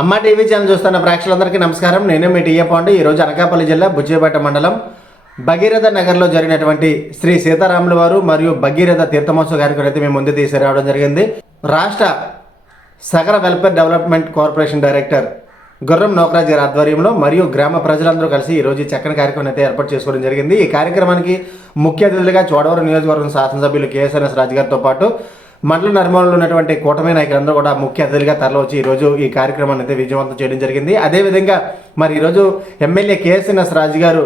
అమ్మ TV channel చూస్తున్న ప్రేక్షకులందరికీ నమస్కారం. నేను మీ టీఏ పాండు. ఈరోజు అనకాపల్లి జిల్లా బుచ్చిపేట మండలం భగీరథ నగర్లో జరిగినటువంటి శ్రీ సీతారాముల వారు మరియు భగీరథ తీర్థమోత్సవ కార్యక్రమం అయితే మేము ముందు తీసుకురావడం జరిగింది. రాష్ట్ర సగర వెల్ఫేర్ డెవలప్మెంట్ కార్పొరేషన్ డైరెక్టర్ గుర్రం నోకరాజ్ గారి ఆధ్వర్యంలో మరియు గ్రామ ప్రజలందరూ కలిసి ఈరోజు చక్కని కార్యక్రమం అయితే ఏర్పాటు చేసుకోవడం జరిగింది. ఈ కార్యక్రమానికి ముఖ్య అతిథులుగా చోడవరం నియోజకవర్గం శాసనసభ్యులు కేఎస్ఎన్ఎస్ రాజు గారితో పాటు మండల నర్మల్లో ఉన్నటువంటి కూటమి నాయకులందరూ కూడా ముఖ్య అతిథులుగా తరలివచ్చి ఈరోజు ఈ కార్యక్రమాన్ని అయితే విజయవంతం చేయడం జరిగింది. అదేవిధంగా మరి ఈరోజు ఎమ్మెల్యే కేఎస్ఎన్ఎస్ రాజు గారు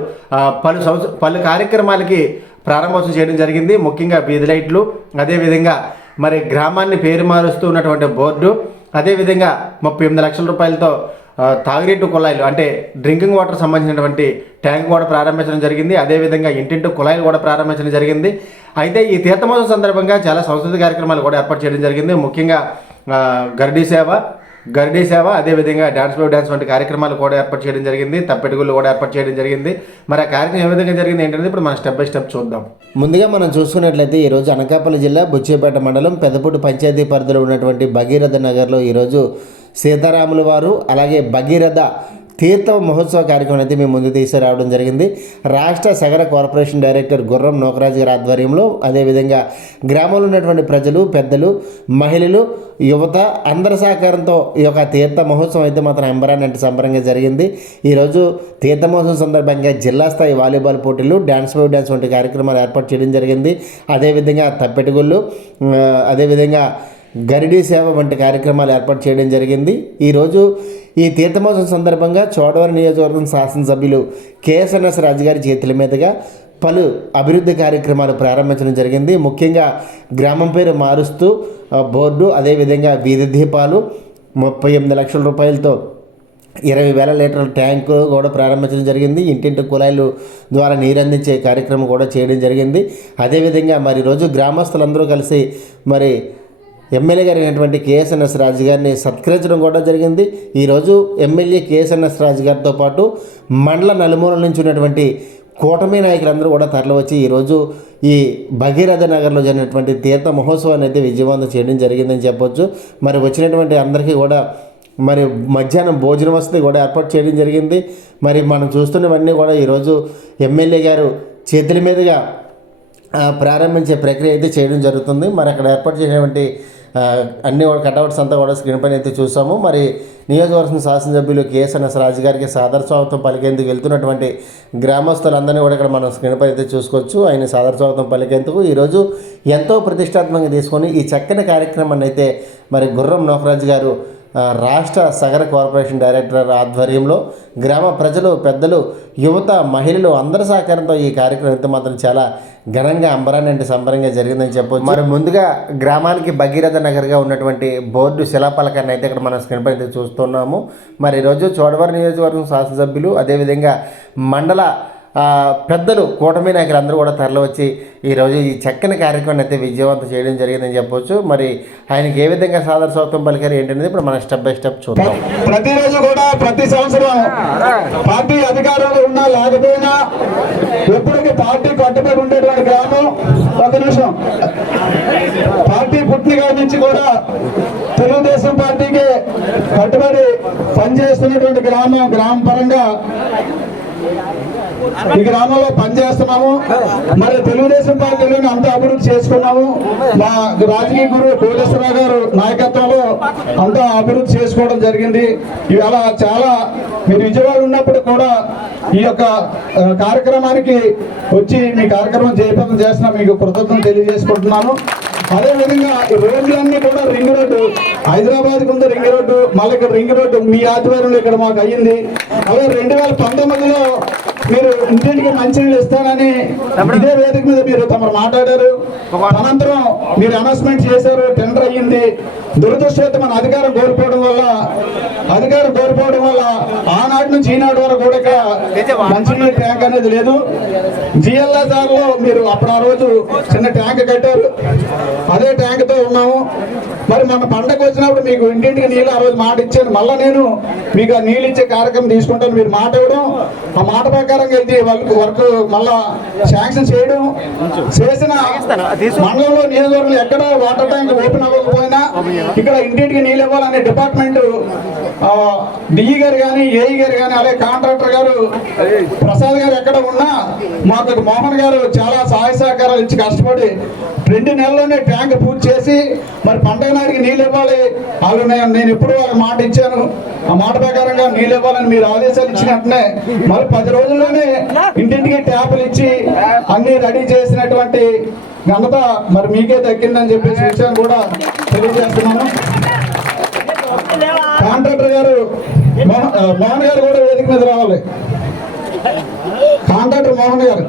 పలు కార్యక్రమాలకి ప్రారంభోత్సవం చేయడం జరిగింది. ముఖ్యంగా బీది లైట్లు, అదేవిధంగా మరి గ్రామాన్ని పేరు మారుస్తూ ఉన్నటువంటి బోర్డు, అదేవిధంగా 38 లక్షల రూపాయలతో తాగునీటి కుళాయిలు అంటే డ్రింకింగ్ వాటర్ సంబంధించినటువంటి ట్యాంక్ కూడా ప్రారంభించడం జరిగింది. అదేవిధంగా ఇంటింటి కుళాయిలు కూడా ప్రారంభించడం జరిగింది. అయితే ఈ తీర్థమోత్సవం సందర్భంగా చాలా సాంస్కృతిక కార్యక్రమాలు కూడా ఏర్పాటు చేయడం జరిగింది. ముఖ్యంగా గరిడీ సేవ అదేవిధంగా డ్యాన్స్ బై డ్యాన్స్ వంటి కార్యక్రమాలు కూడా ఏర్పాటు చేయడం జరిగింది. తప్పెట్టుగుళ్ళు కూడా ఏర్పాటు చేయడం జరిగింది. మరి ఆ కార్యక్రమం ఏ విధంగా జరిగింది ఏంటంటే ఇప్పుడు మనం స్టెప్ బై స్టెప్ చూద్దాం. ముందుగా మనం చూసుకున్నట్లయితే ఈరోజు అనకాపల్లి జిల్లా బుచ్చిపేట మండలం పెద్దపూడి పంచాయతీ పరిధిలో ఉన్నటువంటి భగీరథ నగర్లో ఈరోజు సీతారాముల వారు అలాగే భగీరథ తీర్థ మహోత్సవ కార్యక్రమం అయితే మేము ముందు తీసుకురావడం జరిగింది. రాష్ట్ర సగర కార్పొరేషన్ డైరెక్టర్ గుర్రం నోకరాజ్ గారి ఆధ్వర్యంలో, అదేవిధంగా గ్రామంలో ఉన్నటువంటి ప్రజలు, పెద్దలు, మహిళలు, యువత అందరి సహకారంతో ఈ యొక్క తీర్థ మహోత్సవం అయితే మాత్రం అంబరానంటే సంబరంగా జరిగింది. ఈరోజు తీర్థ మహోత్సవం సందర్భంగా జిల్లా స్థాయి వాలీబాల్ పోటీలు, డ్యాన్స్ బై డ్యాన్స్ వంటి కార్యక్రమాలు ఏర్పాటు చేయడం జరిగింది. అదేవిధంగా తప్పెట్టుగుళ్ళు, అదేవిధంగా గరిడీ సేవ వంటి కార్యక్రమాలు ఏర్పాటు చేయడం జరిగింది. ఈరోజు ఈ తీర్థమోత్సవం సందర్భంగా చోడవరం నియోజకవర్గం శాసనసభ్యులు కేఎస్ఎన్ఎస్ రాజు గారి చేతుల మీదుగా పలు అభివృద్ధి కార్యక్రమాలు ప్రారంభించడం జరిగింది. ముఖ్యంగా గ్రామం పేరు మారుస్తూ బోర్డు, అదేవిధంగా వీధి దీపాలు, 38 లక్షల రూపాయలతో 20,000 లీటర్ల ట్యాంకు కూడా ప్రారంభించడం జరిగింది. ఇంటింటి కుళాయిలు ద్వారా నీరు అందించే కార్యక్రమం కూడా చేయడం జరిగింది. అదేవిధంగా మరి రోజు గ్రామస్తులందరూ కలిసి మరి ఎమ్మెల్యే గారు అయినటువంటి కేఎస్ఎన్ఎస్ రాజు గారిని సత్కరించడం కూడా జరిగింది. ఈరోజు ఎమ్మెల్యే కేఎస్ఎన్ఎస్ రాజు గారితో పాటు మండల నలుమూలల నుంచి ఉన్నటువంటి కూటమి నాయకులందరూ కూడా తరలివచ్చి ఈరోజు ఈ భగీరథ నగర్లో జరిగినటువంటి తీర్థ మహోత్సవాన్ని అయితే విజయవంతం చేయడం జరిగిందని చెప్పొచ్చు. మరి వచ్చినటువంటి అందరికీ కూడా మరి మధ్యాహ్నం భోజన వసతి కూడా ఏర్పాటు చేయడం జరిగింది. మరి మనం చూస్తున్నవన్నీ కూడా ఈరోజు ఎమ్మెల్యే గారు చేతుల మీదుగా ప్రారంభించే ప్రక్రియ అయితే చేయడం జరుగుతుంది. మరి అక్కడ ఏర్పాటు చేసినటువంటి అన్ని కూడా కటౌట్స్ అంతా కూడా స్క్రీన్ పైన అయితే చూసాము. మరి నియోజకవర్గం శాసనసభ్యులు కేఎస్ఎన్ఎస్ రాజు గారికి సాదర స్వాగతం పలికేందుకు వెళ్తున్నటువంటి గ్రామస్తులందరినీ కూడా ఇక్కడ మనం స్క్రీన్ పైన అయితే చూసుకోవచ్చు. ఆయన సాదర స్వాగతం పలికేందుకు ఈరోజు ఎంతో ప్రతిష్టాత్మకంగా తీసుకొని ఈ చక్కని కార్యక్రమాన్ని అయితే మరి గుర్రం నోకరాజు గారు రాష్ట్ర సగర కార్పొరేషన్ డైరెక్టర్ ఆధ్వర్యంలో గ్రామ ప్రజలు, పెద్దలు, యువత, మహిళలు అందరి సహకారంతో ఈ కార్యక్రమం అయితే మాత్రం చాలా ఘనంగా అంబరానంటే సంబరంగా జరిగిందని చెప్పొచ్చు. మరి ముందుగా గ్రామానికి భగీరథ నగర్గా ఉన్నటువంటి బోర్డు శిలాఫలకాన్ని అయితే ఇక్కడ మనం స్క్రీన్ పై అయితే చూస్తున్నాము. మరి ఈరోజు చోడవరం నియోజకవర్గం శాసనసభ్యులు, అదేవిధంగా మండల పెద్దలు, కూటమి నాయకులు అందరూ కూడా తరలివచ్చి ఈరోజు ఈ చక్కని కార్యక్రమాన్ని అయితే విజయవంతం చేయడం జరిగిందని చెప్పొచ్చు. మరి ఆయనకి ఏ విధంగా సాదర స్వాగతం పలికారు ఏంటనేది ఇప్పుడు మనం స్టెప్ బై స్టెప్ చూద్దాం. ప్రతిరోజు కూడా ప్రతి సంవత్సరం పార్టీ అధికారంలో ఉన్నా లేకపోయినా ఎప్పటికీ పార్టీ కట్టుబడి ఉండేటువంటి గ్రామం. ఒక నిమిషం, పార్టీ పుట్టిన నుంచి కూడా తెలుగుదేశం పార్టీకి కట్టుబడి పనిచేస్తున్నటువంటి గ్రామ పరంగా ఈ గ్రామంలో పనిచేస్తున్నాము. మరి తెలుగుదేశం పార్టీలోని అంత అభివృద్ధి చేసుకున్నాము. మా రాజకీయ గురువు కోటేశ్వరరావు గారు నాయకత్వంలో అంతా అభివృద్ధి చేసుకోవడం జరిగింది. ఇవాళ చాలా మీరు విజయవాడ ఉన్నప్పుడు కూడా ఈ యొక్క కార్యక్రమానికి వచ్చి మీ కార్యక్రమం జయప్రదం చేస్తున్నా మీకు కృతజ్ఞతలు తెలియజేసుకుంటున్నాను. అదేవిధంగా రోడ్లన్నీ కూడా రింగ్ రోడ్డు, హైదరాబాద్కి ఉంది రింగ్ రోడ్డు, మళ్ళీ ఇక్కడ రింగ్ రోడ్డు మీ ఆధ్వర్యంలో ఇక్కడ మాకు అయ్యింది. అలాగే 2019లో మీరు ఇంటింటికి మంచినీళ్ళు ఇస్తానని ఇదే వేదిక మీద మీరు తమరు మాట్లాడారు. అనంతరం మీరు అనౌన్స్మెంట్ చేశారు, టెండర్ అయ్యింది. దురదృష్టవశాత్తు మన అధికారం కోల్పోవడం వల్ల ఆనాటి నుంచి ఈనాటి వరకు కూడా మంచినీళ్ళ ట్యాంక్ అనేది అనేది లేదు. జిఎల్ఎస్ఆర్ లో మీరు అప్పుడు ఆ రోజు చిన్న ట్యాంక్ కట్టారు, అదే ట్యాంక్ తో ఉన్నాము. మరి మన పండగ వచ్చినప్పుడు మీకు ఇంటింటికి నీళ్ళు ఆ రోజు మాట ఇచ్చాను, మళ్ళీ నేను మీకు ఆ నీళ్ళు ఇచ్చే కార్యక్రమం తీసుకుంటాను. మీరు మాట ఇవ్వడం, ఆ మాట ప్రకారంగా ఇది వర్క్ మళ్ళా శాంక్షన్ చేయడం చేసిన మండలంలో నియోజకవర్గంలో ఎక్కడ వాటర్ ట్యాంక్ ఓపెన్ అవ్వకపోయినా ఇక్కడ ఇంటింటికి నీళ్ళు ఇవ్వాలనే డిపార్ట్మెంట్ డిఈ గారు కానీ ఏఈ గారు కానీ అలాగే కాంట్రాక్టర్ గారు ప్రసాద్ గారు ఎక్కడ ఉన్నా మాకు మోహన్ గారు చాలా సహాయ సహకారాలు ఇచ్చి కష్టపడి 2 నెలల్లోనే ట్యాంక్ పూర్తి చేసి మరి పండగ నాటికి నీళ్ళు ఇవ్వాలి. వాళ్ళు నేను ఎప్పుడు వాళ్ళకి మాట ఇచ్చాను, ఆ మాట ప్రకారంగా నీళ్ళు ఇవ్వాలని మీరు ఆదేశాలు ఇచ్చిన వెంటనే మరి 10 రోజుల్లోనే ఇంటింటికి ట్యాపులు ఇచ్చి అన్ని రెడీ చేసినటువంటి ఘనత మరి మీకే దక్కిందని చెప్పేసి విషయం కూడా తెలియజేస్తున్నాను. కాంట్రాక్టర్ గారు మోహన్ గారు కూడా వేదిక మీద రావాలి. కాంట్రాక్టర్ మోహన్ గారు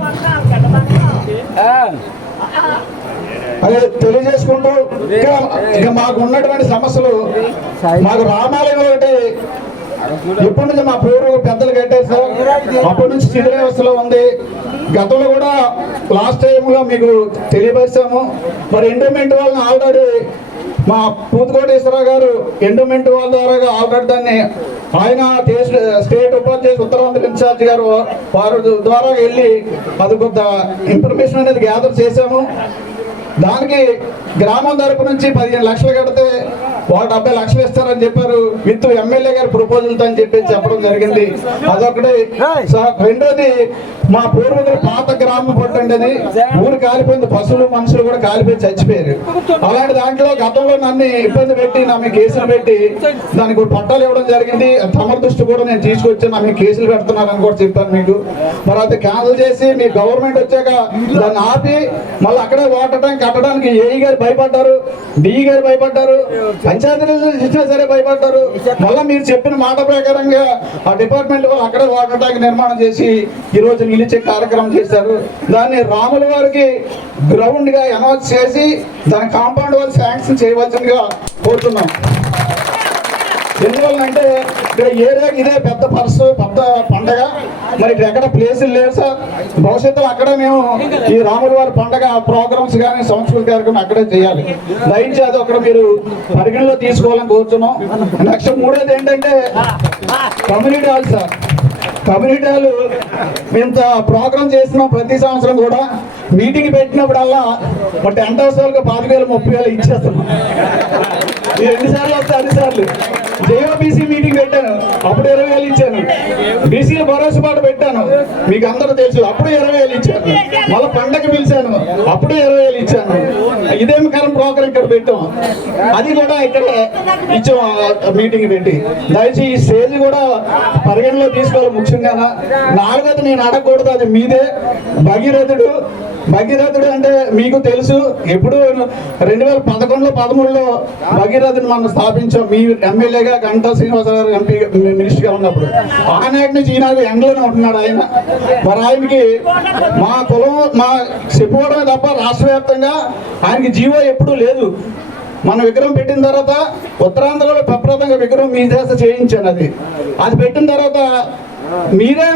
అదే తెలియజేసుకుంటూ ఇక మాకు ఉన్నటువంటి సమస్యలు, మాకు రామాలయం ఒకటి ఎప్పటి నుంచి మా పూర్వ పెద్దలు కట్టారు సార్, అప్పటి నుంచి శిథిల వ్యవస్థలో ఉంది. గతంలో కూడా లాస్ట్ టైంలో మీకు తెలియపరిచాము. మరి ఎండోమెంట్ వాళ్ళని ఆల్రెడీ మా పూతకోటేశ్వరరావు గారు ఎండోమెంట్ వాళ్ళ ద్వారా ఆల్రెడీ దాన్ని ఆయన స్టేట్ ఉపాధ్యక్షుడు ఉత్తరాంధ్ర ఇన్ఛార్జ్ గారు వారి ద్వారా వెళ్ళి అది కొంత ఇన్ఫర్మేషన్ అనేది గ్యాదర్ చేశాము. దానికి గ్రామం తరపు నుంచి 15 లక్షలు కడితే వాళ్ళు 70 లక్షలు ఇస్తారని చెప్పారు, విత్ ఎమ్మెల్యే గారి ప్రపోజల్తో అని చెప్పి చెప్పడం జరిగింది. అదొకటి. రెండోది మా పూర్వీకులు పాత గ్రామం పట్టండి అది ఊరు కాలిపోయింది, పశువులు మనుషులు కూడా కాలిపోయి చచ్చిపోయారు. అలాంటి దాంట్లో గతంలో నన్ను ఇబ్బంది పెట్టి నా మీద కేసులు పెట్టి దానికి పట్టాలు ఇవ్వడం జరిగింది. తమ దృష్టి కూడా నేను తీసుకొచ్చి నా మీద కేసులు పెడుతున్నారని కూడా చెప్పాను మీకు. మరి అది క్యాన్సిల్ చేసి మీ గవర్నమెంట్ వచ్చాక దాన్ని ఆపి మళ్ళీ అక్కడే వాటర్ ట్యాంక్ కట్టడానికి ఏఈ గారు భయపడ్డారు, డిఈ గారు భయపడ్డారు, పంచాయతీరాజ్ ఇచ్చినా సరే భయపడ్డారు. మళ్ళీ మీరు చెప్పిన మాట ప్రకారంగా ఆ డిపార్ట్మెంట్ వాళ్ళు అక్కడే వాటర్ ట్యాంక్ నిర్మాణం చేసి ఈ రోజు నిలిచే కార్యక్రమం చేశారు. దాన్ని రాముల వారికి గ్రౌండ్ గా అనౌన్స్ చేసి దాని కాంపౌండ్ వాళ్ళు శాంక్షన్ చేయవలసిందిగా కోరుతున్నాం. ఎందువల్లంటే ఇక్కడ ఏరియాకి ఇదే పెద్ద పర్సు పెద్ద పండగ, మరి ఇక్కడ ఎక్కడ ప్లేసులు లేవు సార్. భవిష్యత్తులో అక్కడే మేము ఈ రాముల వారి పండగ ప్రోగ్రామ్స్ కానీ సంస్కృతి కార్యక్రమం అక్కడే చేయాలి. దయచేసి అది ఒకటి మీరు పరిగణలో తీసుకోవాలని కోరుతున్నాం. నెక్స్ట్ మూడోది ఏంటంటే community hall sir. Community hall ఇంత ప్రోగ్రామ్ చేస్తున్నాం. ప్రతి సంవత్సరం కూడా మీటింగ్ పెట్టినప్పుడల్లా మా టెంట్ హౌస్ వాళ్ళకి 5,000 30,000 ఇచ్చేస్తున్నాం. మీరు ఎన్నిసార్లు వస్తే అన్నిసార్లు. జేఓబీసీ మీటింగ్ పెట్టాను, అప్పుడు 20,000 ఇచ్చాను. బీసీ భరోసా పాట పెట్టాను, మీకు అందరూ తెలుసు, అప్పుడు 20,000 ఇచ్చాను. మళ్ళీ పండగ పిలిచాను, అప్పుడు 20,000 ఇచ్చాను. ఇదేమి కాలం ప్రోగ్రాం ఇక్కడ పెట్టాం, అది కూడా ఇక్కడ ఇచ్చాం మీటింగ్ పెట్టి. దయచేసి ఈ స్టేజ్ కూడా పరిగణలో తీసుకోవాలి. ముఖ్యంగా నాలుగోది నేను అడగకూడదు, అది మీదే. భగీరథుడు అంటే మీకు తెలుసు, ఎప్పుడు 2011లో 13లో భగీరథుని మనం స్థాపించాం. మీ ఎమ్మెల్యేగా గంటా శ్రీనివాసరావు గారు ఎంపీ మినిస్టర్గా ఉన్నప్పుడు ఆనాటి నుంచి ఈనాడు ఎండలోనే ఉంటున్నాడు ఆయన. మరి ఆయనకి మా కులం మా చెప్పుకోవడమే తప్ప రాష్ట్ర వ్యాప్తంగా ఆయనకి జీవో ఎప్పుడూ లేదు. మన విగ్రహం పెట్టిన తర్వాత ఉత్తరాంధ్రలో ప్రప్రదంగా విగ్రహం మీ దేశ చేయించాను. అది పెట్టిన తర్వాత మీరే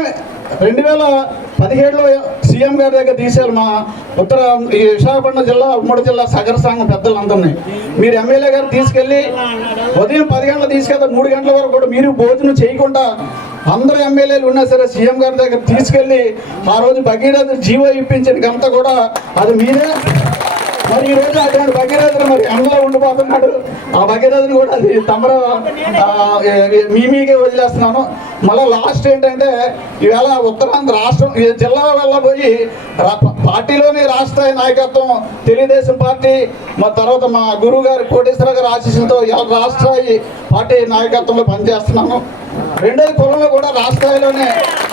2017లో సీఎం గారి దగ్గర తీశారు. మా ఈ విశాఖపట్నం జిల్లా ఉమ్మడి జిల్లా సగర సంఘం పెద్దలందరినీ మీరు ఎమ్మెల్యే గారు తీసుకెళ్ళి ఉదయం 10 గంటలు తీసుకెళ్తే 3 గంటల వరకు కూడా మీరు భోజనం చేయకుండా అందరూ ఎమ్మెల్యేలు ఉన్నా సరే సీఎం గారి దగ్గర తీసుకెళ్ళి ఆ రోజు భగీరథ జీవో ఇప్పించిన ఘనత కూడా అది మీరే. మరి ఈ రోజు అటువంటి భగీరథుడు మరి అందులో ఉండిపోతున్నాడు. ఆ భగీరథుని కూడా అది తమరు మీకే వదిలేస్తున్నాను. మళ్ళీ లాస్ట్ ఏంటంటే ఈవేళ ఉత్తరాంధ్ర రాష్ట్రం జిల్లా వల్ల పోయి పార్టీలోని రాష్ట్ర నాయకత్వం తెలుగుదేశం పార్టీ, మా తర్వాత మా గురువు గారు కోటేశ్వరరావు గారి ఆశీస్సులతో రాష్ట్ర పార్టీ నాయకత్వంలో పనిచేస్తున్నాను. రెండోది కులంలో కూడా రాష్ట్రాల్లోనే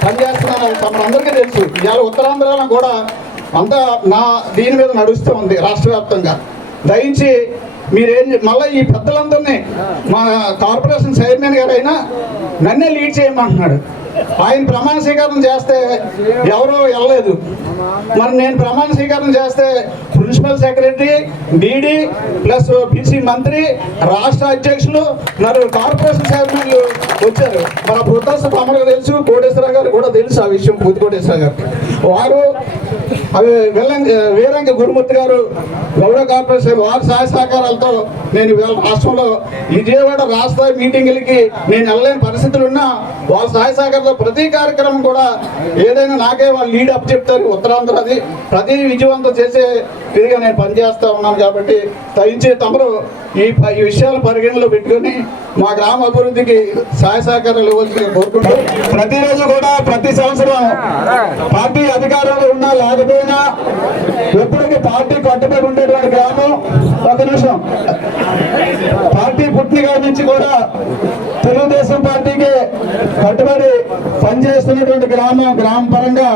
పనిచేస్తున్నాను. తమరందరికీ తెలుసు. ఇవాళ ఉత్తరాంధ్రలో కూడా అంతా నా దీని మీద నడుస్తూ ఉంది రాష్ట్ర వ్యాప్తంగా. దయించి మీరేం మళ్ళీ ఈ పెద్దలందరినీ మా కార్పొరేషన్ చైర్మన్ గారు అయినా నన్నే లీడ్ చేయమంటున్నాడు. ఆయన ప్రమాణ స్వీకారం చేస్తే ఎవరో వెళ్ళలేదు. మరి నేను ప్రమాణ స్వీకారం చేస్తే principal secretary, DD plus BC మంత్రి, రాష్ట్ర అధ్యక్షులు, మరి కార్పొరేషన్ చైర్మన్లు వచ్చారు. మన పుట్టాసు తమకు తెలుసు, కోటేశ్వర గారు కూడా తెలుసు ఆ విషయం. పూతి కోటేశ్వర గారు వారు అవి వీరంగి గురుమూర్తి గారు గౌడ కార్పొరేషన్ వారి సహాయ సహకారాలతో నేను ఇవాళ రాష్ట్రంలో విజయవాడ రాష్ట్ర మీటింగులకి నేను వెళ్ళలేని పరిస్థితులు ఉన్నా వాళ్ళ సహాయ సహకారంతో ప్రతి కార్యక్రమం కూడా ఏదైనా నాకే వాళ్ళు లీడ్ అప్ చెప్తారు. ఉత్తరాంధ్రది ప్రతి విజయవంతం చేసే ఇదిగా నేను పనిచేస్తా ఉన్నాను. కాబట్టి తగ్గించే తమరు ఈ విషయాలు పరిగణలో పెట్టుకొని మా గ్రామ అభివృద్ధికి సహాయ సహకారాలు ఇవ్వాల్సిందిగా కోరుకుంటూ ప్రతిరోజు కూడా ప్రతి సంవత్సరం పార్టీ అధికారంలో ఉన్నా లేకపోయినా ఎప్పటికీ పార్టీ కట్టుబడి ఉండేటువంటి గ్రామం. ఒక నిమిషం, పార్టీ పుట్టిన నుంచి కూడా తెలుగుదేశం పార్టీకి కట్టుబడి పనిచేస్తున్నటువంటి గ్రామ పరంగా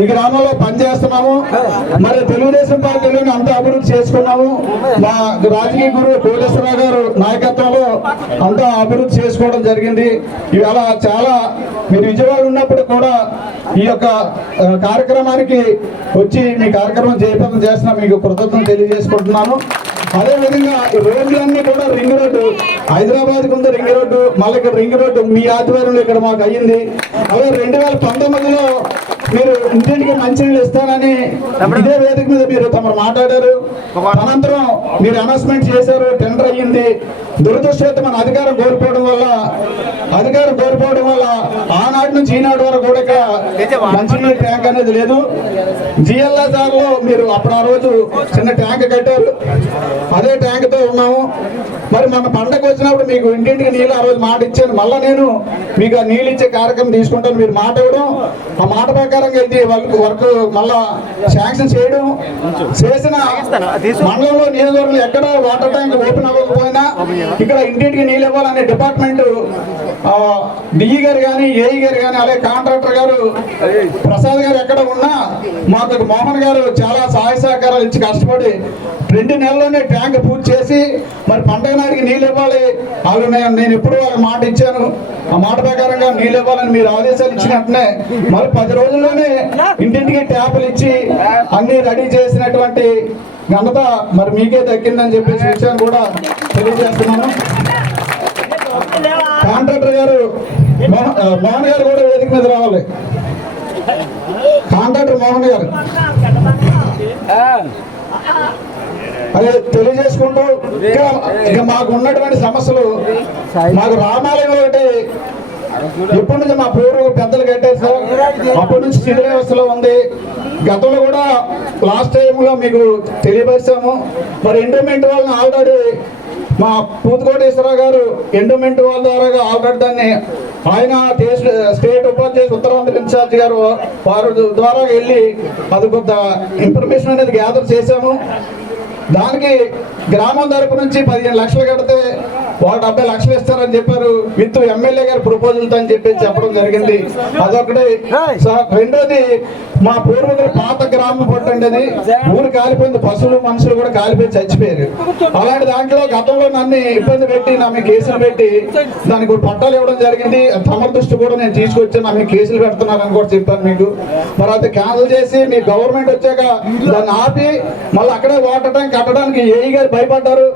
ఈ గ్రామంలో పనిచేస్తున్నాము. మరి తెలుగుదేశం పార్టీలోని అంత అభివృద్ధి చేసుకున్నాము. మా రాజకీయ గురువు కోటేశ్వర గారు నాయకత్వంలో అంతా అభివృద్ధి చేసుకోవడం జరిగింది. ఇవాళ చాలా మీరు విజయవాడ ఉన్నప్పుడు కూడా ఈ యొక్క కార్యక్రమానికి వచ్చి మీ కార్యక్రమం జయప్రదం చేస్తున్నా మీకు కృతజ్ఞతలు తెలియజేసుకుంటున్నాను. అదేవిధంగా రోడ్లన్నీ కూడా రింగ్ రోడ్డు, హైదరాబాద్కి ఉంది రింగ్ రోడ్డు, మళ్ళీ ఇక్కడ రింగ్ రోడ్డు మీ ఆధ్వర్యంలో ఇక్కడ మాకు అయ్యింది. అలాగే 2019లో మీరు ఇంటింటికి మంచినీళ్ళు ఇస్తానని ఇదే వేదిక మీద మీరు తమరు మాట్లాడారు. అనంతరం మీరు అనౌన్స్మెంట్ చేశారు, టెండర్ అయ్యింది. దురదృష్టవశాత్తు మన అధికారం కోల్పోవడం వల్ల ఆనాటి నుంచి ఈనాటి వరకు కూడా ఇక్కడ మంచినీళ్ళ ట్యాంక్ అనేది లేదు. జిఎల్ఆర్ లో మీరు అప్పుడు ఆ రోజు చిన్న ట్యాంక్ కట్టారు, అదే ట్యాంక్ తో ఉన్నాము. మరి మన పండగ వచ్చినప్పుడు మీకు ఇంటింటికి నీళ్ళు ఆ రోజు మాట ఇచ్చాను. మళ్ళీ నేను మీకు ఆ నీళ్ళు ఇచ్చే కార్యక్రమం తీసుకుంటాను. మీరు మాట ఇవ్వడం, ఆ మాట ప్రకారంగా వెళ్తే వర్క్ మళ్ళా శాంక్షన్ చేయడం చేసిన మండలంలో నియోజకవర్గంలో ఎక్కడ వాటర్ ట్యాంక్ ఓపెన్ అవ్వకపోయినా ఇక్కడ ఇంటింటికి నీళ్ళు ఇవ్వాలనే డిపార్ట్మెంట్ డిఈ గారు కానీ ఏఈ గారు కానీ అలాగే కాంట్రాక్టర్ గారు ప్రసాద్ గారు ఎక్కడ ఉన్నా మాకు మోహన్ గారు చాలా సహాయ సహకారాలు ఇచ్చి కష్టపడి 2 నెలల్లోనే ట్యాంక్ పూర్తి చేసి మరి పంటగ నాటికి నీళ్ళు ఇవ్వాలి. వాళ్ళు నేను ఎప్పుడు వాళ్ళకి మాట ఇచ్చాను. ఆ మాట ప్రకారంగా నీళ్ళు ఇవ్వాలని మీరు ఆదేశాలు ఇచ్చిన వెంటనే మరి 10 రోజుల్లోనే ఇంటింటికి ట్యాపులు ఇచ్చి అన్ని రెడీ చేసినటువంటి ఘనత మరి మీకే దక్కిందని చెప్పేసి విషయాన్ని కూడా తెలియజేస్తున్నాను. కాంట్రాక్టర్ గారు మోహన్ గారు కూడా వేదిక మీద రావాలి. కాంట్రాక్టర్ మోహన్ గారు అదే తెలియజేసుకుంటూ ఇక మాకు ఉన్నటువంటి సమస్యలు, మాకు రామాలయం ఒకటి ఎప్పటి నుంచి మా పూర్వ పెద్దలు కట్టారు సార్, అప్పటి నుంచి శిథిలావస్థలో ఉంది. గతంలో కూడా లాస్ట్ టైంలో మీకు తెలియపరిచాము. మరి ఎండోమెంట్ వాళ్ళని ఆల్రెడీ మా పూతకోటేశ్వర గారు ఎండోమెంట్ వాళ్ళ ద్వారా ఆల్రెడీ దాన్ని ఆయన స్టేట్ ఉపాధ్యక్షుడు ఉత్తరాంధ్ర ఇన్ఛార్జ్ గారు వారి ద్వారా వెళ్ళి అది కొంత ఇన్ఫర్మేషన్ అనేది గ్యాదర్ చేశాము. దానికి గ్రామం తరపు నుంచి 15 లక్షలు కడితే వాళ్ళు 70 లక్షలు ఇస్తారని చెప్పారు. విత్ ఎమ్మెల్యే గారి ప్రపోజల్తో అని చెప్పడం జరిగింది. అదొకటి. రెండోది మా పూర్వీకులు పాత గ్రామం పట్టండి, అది ఊరు కాలిపోయింది, పశువులు మనుషులు కూడా కాలిపోయి చచ్చిపోయారు. అలాంటి దాంట్లో గతంలో నన్ను ఇబ్బంది పెట్టి నా మీద కేసులు పెట్టి దానికి పట్టాలు ఇవ్వడం జరిగింది. తమ దృష్టి కూడా నేను తీసుకొచ్చి నా మీద కేసులు పెడుతున్నారని కూడా చెప్పాను మీకు. మరి అది క్యాన్సిల్ చేసి మీ గవర్నమెంట్ వచ్చాక దాన్ని ఆపి మళ్ళీ అక్కడే వాటర్ ట్యాంక్ కట్టడానికి ఏఈ గారు భయపడ్డారు,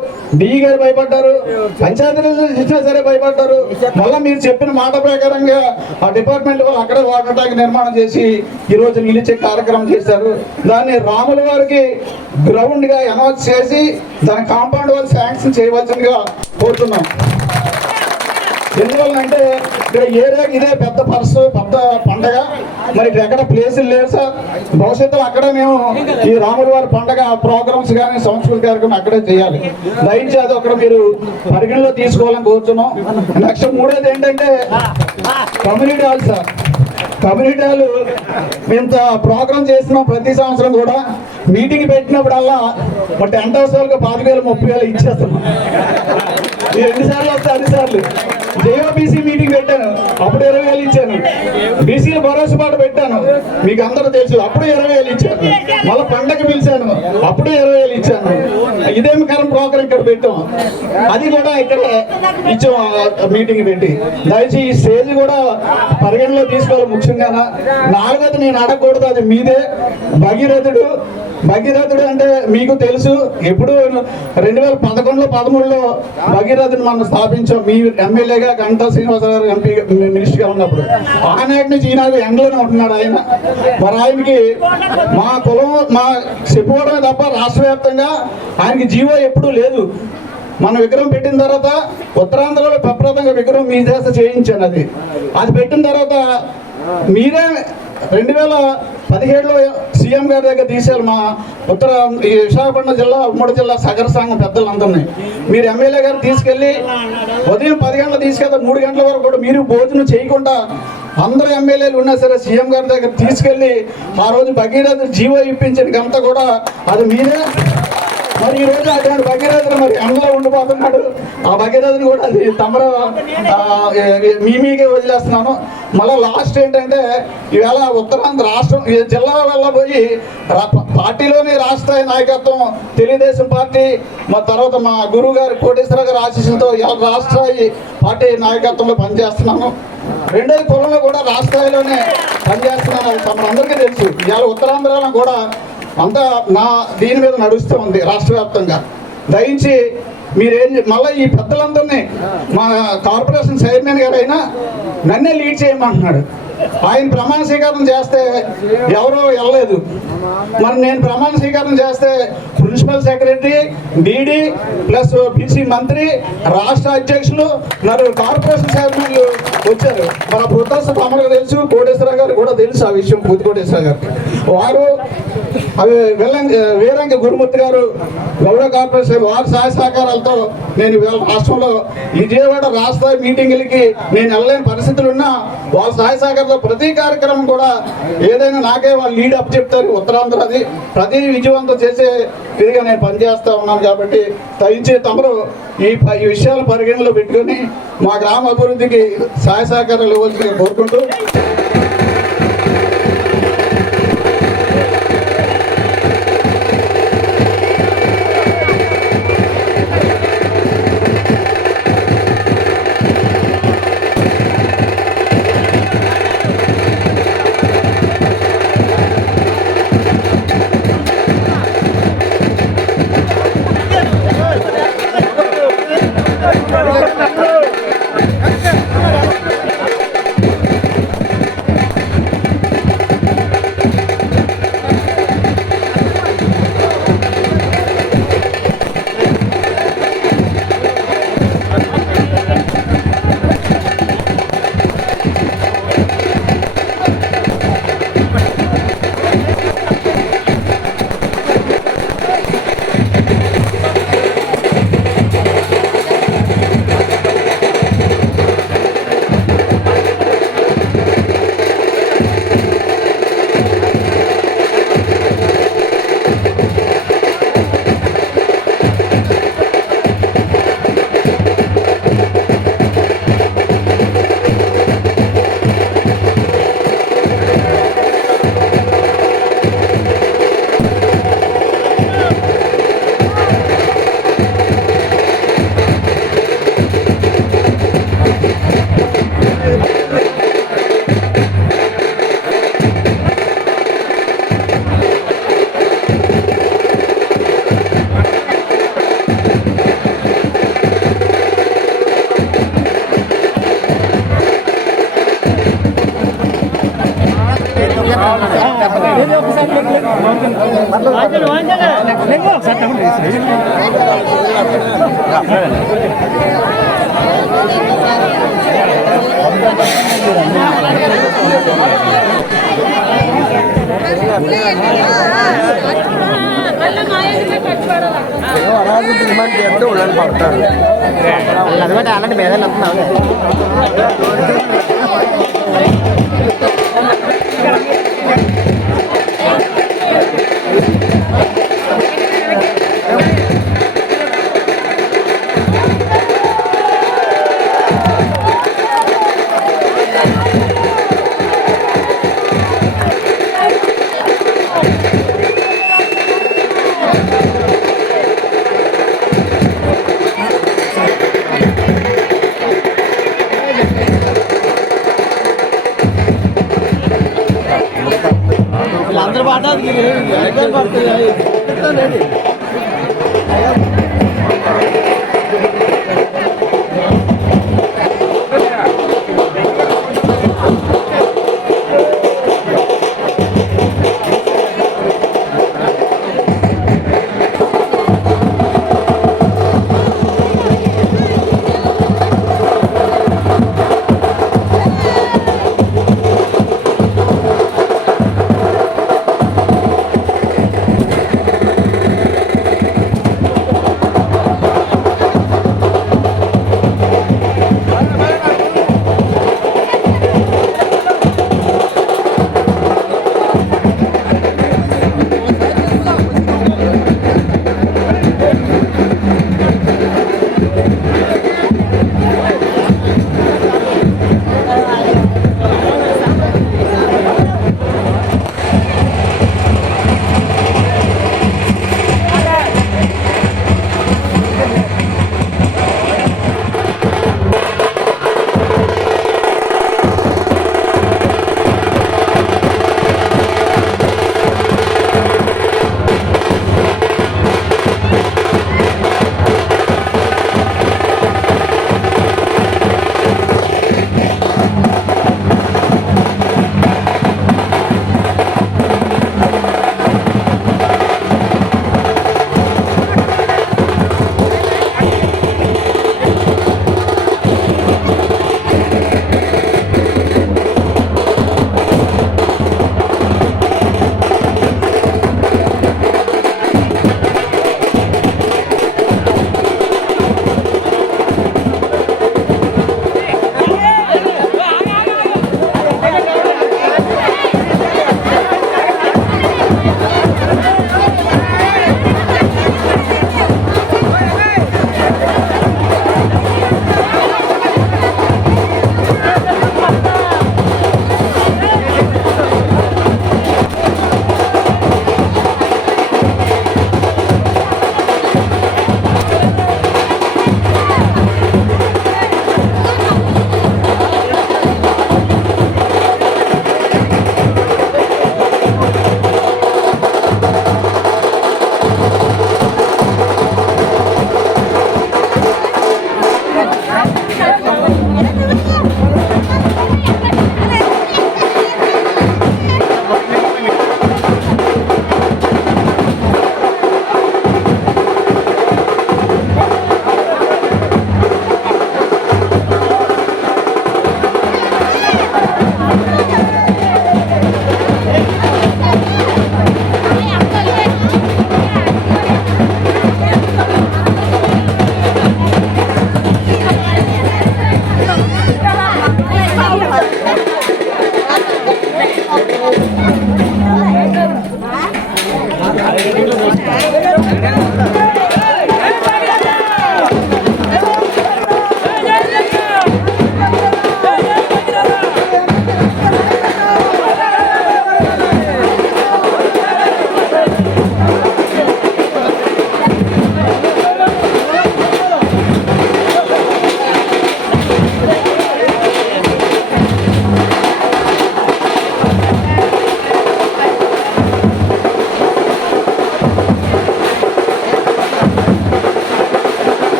డిఈ గారు భయపడ్డారు, పంచాయతీరాజ్ ఇచ్చినా సరే భయపడ్డారు. మళ్ళీ మీరు చెప్పిన మాట ప్రకారంగా ఆ డిపార్ట్మెంట్ వాళ్ళు అక్కడే వాటర్ ట్యాంక్ నిర్మాణం చేసి ఈ రోజు నిలిచే కార్యక్రమం చేశారు. దాన్ని రాముల వారికి గ్రౌండ్ గా అనౌన్స్ చేసి దాని కాంపౌండ్ వాళ్ళు శాంక్షన్ చేయవలసిందిగా కోరుతున్నాం. ఎందువల్ల అంటే ఇక్కడ ఏరియాకి ఇదే పెద్ద పెద్ద పండగ. మరి ఇక్కడ ఎక్కడ ప్లేసులు లేవు సార్. భవిష్యత్తులో అక్కడే మేము ఈ రాముల వారి పండగ ప్రోగ్రామ్స్ కానీ సంస్కృతి కార్యక్రమం అక్కడే చేయాలి. దయచేసి అది అక్కడ మీరు పరిగణలో తీసుకోవాలని కోరుతున్నాం. నెక్స్ట్ మూడోది ఏంటంటే community hall sir. Community hall ఇంత ప్రోగ్రామ్ చేస్తున్నాం. ప్రతి సంవత్సరం కూడా మీటింగ్ పెట్టినప్పుడల్లా మా టెంట్ హౌస్ వాళ్ళకి 5,000 30,000 ఇచ్చేస్తున్నాం. 2 సార్లు వస్తే 10 సార్లు. జేఓబీసీ మీటింగ్ పెట్టాను, అప్పుడు 20,000 ఇచ్చాను. బీసీల భరోసా పాటు పెట్టాను, మీకు అందరూ తెలుసు, అప్పుడు 20,000 ఇచ్చాను. మళ్ళీ పండగ పిలిచాను, అప్పుడు 20,000 ఇచ్చాను. ఇదేమి కరం ప్రోగ్రాం ఇక్కడ పెట్టాం, అది కూడా ఇక్కడ ఇచ్చాం మీటింగ్ పెట్టి. దయచేసి ఈ స్టేజ్ కూడా పరిగణలో తీసుకోవాలి. ముఖ్యంగా 4వది నేను అడగకూడదు, అది మీదే. భగీరథుడు భగీరథుడు అంటే మీకు తెలుసు, ఎప్పుడు 2011లో 13లో భగీరథుని మనం స్థాపించాం. మీ ఎమ్మెల్యేగా గంటా శ్రీనివాసరావు గారు ఎంపీ మినిస్టర్గా ఉన్నప్పుడు ఆనాటి నుంచి ఈనాడు ఎండలోనే ఉంటున్నాడు ఆయన. మరి ఆయనకి మా కులం మా చెప్పుకోవడమే తప్ప రాష్ట్ర వ్యాప్తంగా ఆయనకి జీవో ఎప్పుడూ లేదు. మన విగ్రహం పెట్టిన తర్వాత ఉత్తరాంధ్రలో ప్రప్రదంగా విగ్రహం మీ చేత చేయించాను. అది పెట్టిన తర్వాత మీరే 2017లో సీఎం గారి దగ్గర తీశారు. మా ఈ విశాఖపట్నం జిల్లా ఉమ్మడి జిల్లా సగర సంఘం పెద్దలందరినీ మీరు ఎమ్మెల్యే గారు తీసుకెళ్ళి ఉదయం 10 గంటలు తీసుకెళ్తే 3 గంటల వరకు కూడా మీరు భోజనం చేయకుండా అందరూ ఎమ్మెల్యేలు ఉన్నా సరే సీఎం గారి దగ్గర తీసుకెళ్ళి ఆ రోజు భగీరథ జీవో ఇప్పించిన గంట కూడా అది మీరే. మరి ఈ రోజు అటువంటి భగీరథుడు మరి అందులో ఉండిపోతున్నాడు. ఆ భగీరథుని కూడా అది తమరు మీకే వదిలేస్తున్నాను. మళ్ళీ లాస్ట్ ఏంటంటే ఈవేళ ఉత్తరాంధ్ర రాష్ట్రం జిల్లా వెళ్ళబోయి పార్టీలోని రాష్ట్ర నాయకత్వం తెలుగుదేశం పార్టీ మా తర్వాత మా గురువు గారు కోటేశ్వర గారి ఆశీస్సులతో ఇలా రాష్ట్ర పార్టీ నాయకత్వంలో పనిచేస్తున్నాను. రెండోది కులంలో కూడా రాష్ట్రాల్లోనే పనిచేస్తున్నాను. అది తమరందరికీ తెలుసు. ఇవాళ ఉత్తరాంధ్రలో కూడా అంతా నా దీని మీద నడుస్తూ ఉంది రాష్ట్ర వ్యాప్తంగా. దయించి మీరేం మళ్ళీ ఈ పెద్దలందరినీ మా కార్పొరేషన్ చైర్మన్ గారు అయినా నన్నే లీడ్ చేయమంటున్నాడు. ఆయన ప్రమాణ స్వీకారం చేస్తే ఎవరో వెళ్ళలేదు. మరి నేను ప్రమాణ స్వీకారం చేస్తే principal secretary, DD plus BC మంత్రి, రాష్ట్ర అధ్యక్షులు, మరి కార్పొరేషన్ చైర్మన్లు వచ్చారు. మన పుట్టస్ తమకు తెలుసు, కోటేశ్వర గారు కూడా తెలుసు ఆ విషయం. బుద్ధి కోటేశ్వర గారు వారు అవి వీరంగి గురుమూర్తి గారు గౌడ కార్పొరేషన్ వారి సహాయ సహకారాలతో నేను ఇవాళ రాష్ట్రంలో విజయవాడ రాష్ట్ర మీటింగులకి నేను వెళ్ళలేని పరిస్థితులు ఉన్నా వాళ్ళ సహాయ సహకారంతో ప్రతి కార్యక్రమం కూడా ఏదైనా నాకే వాళ్ళు లీడ్ అప్ చెప్తారు. ఉత్తరాంధ్రది ప్రతి విజయవంతం చేసే ఇదిగా నేను పనిచేస్తూ ఉన్నాను. కాబట్టి తయించి తమరు ఈ విషయాలు పరిగణలో పెట్టుకొని మా గ్రామ అభివృద్ధికి సహాయ సహకారాలు ఇవ్వాల్సిందిగా కోరుకుంటూ అలాంటి మేధాలు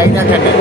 వైజాగ్ అండి.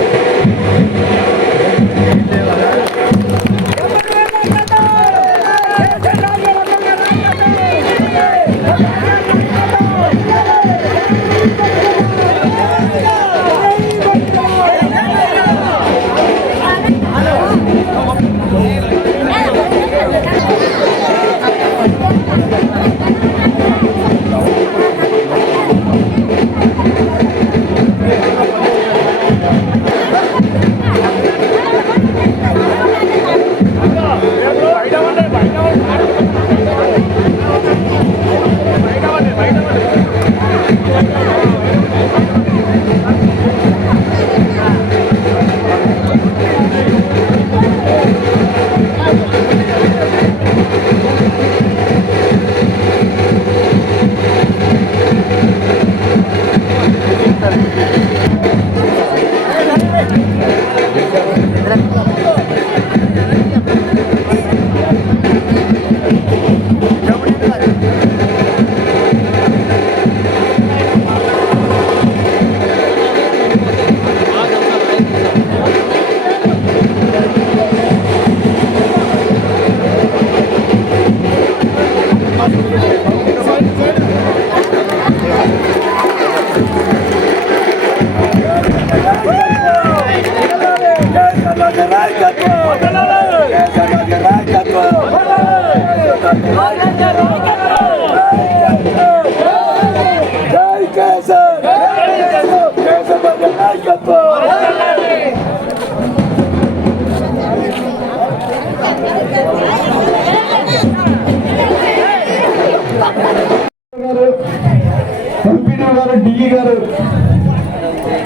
ఎంపీడీ గారు, డిఈ గారు,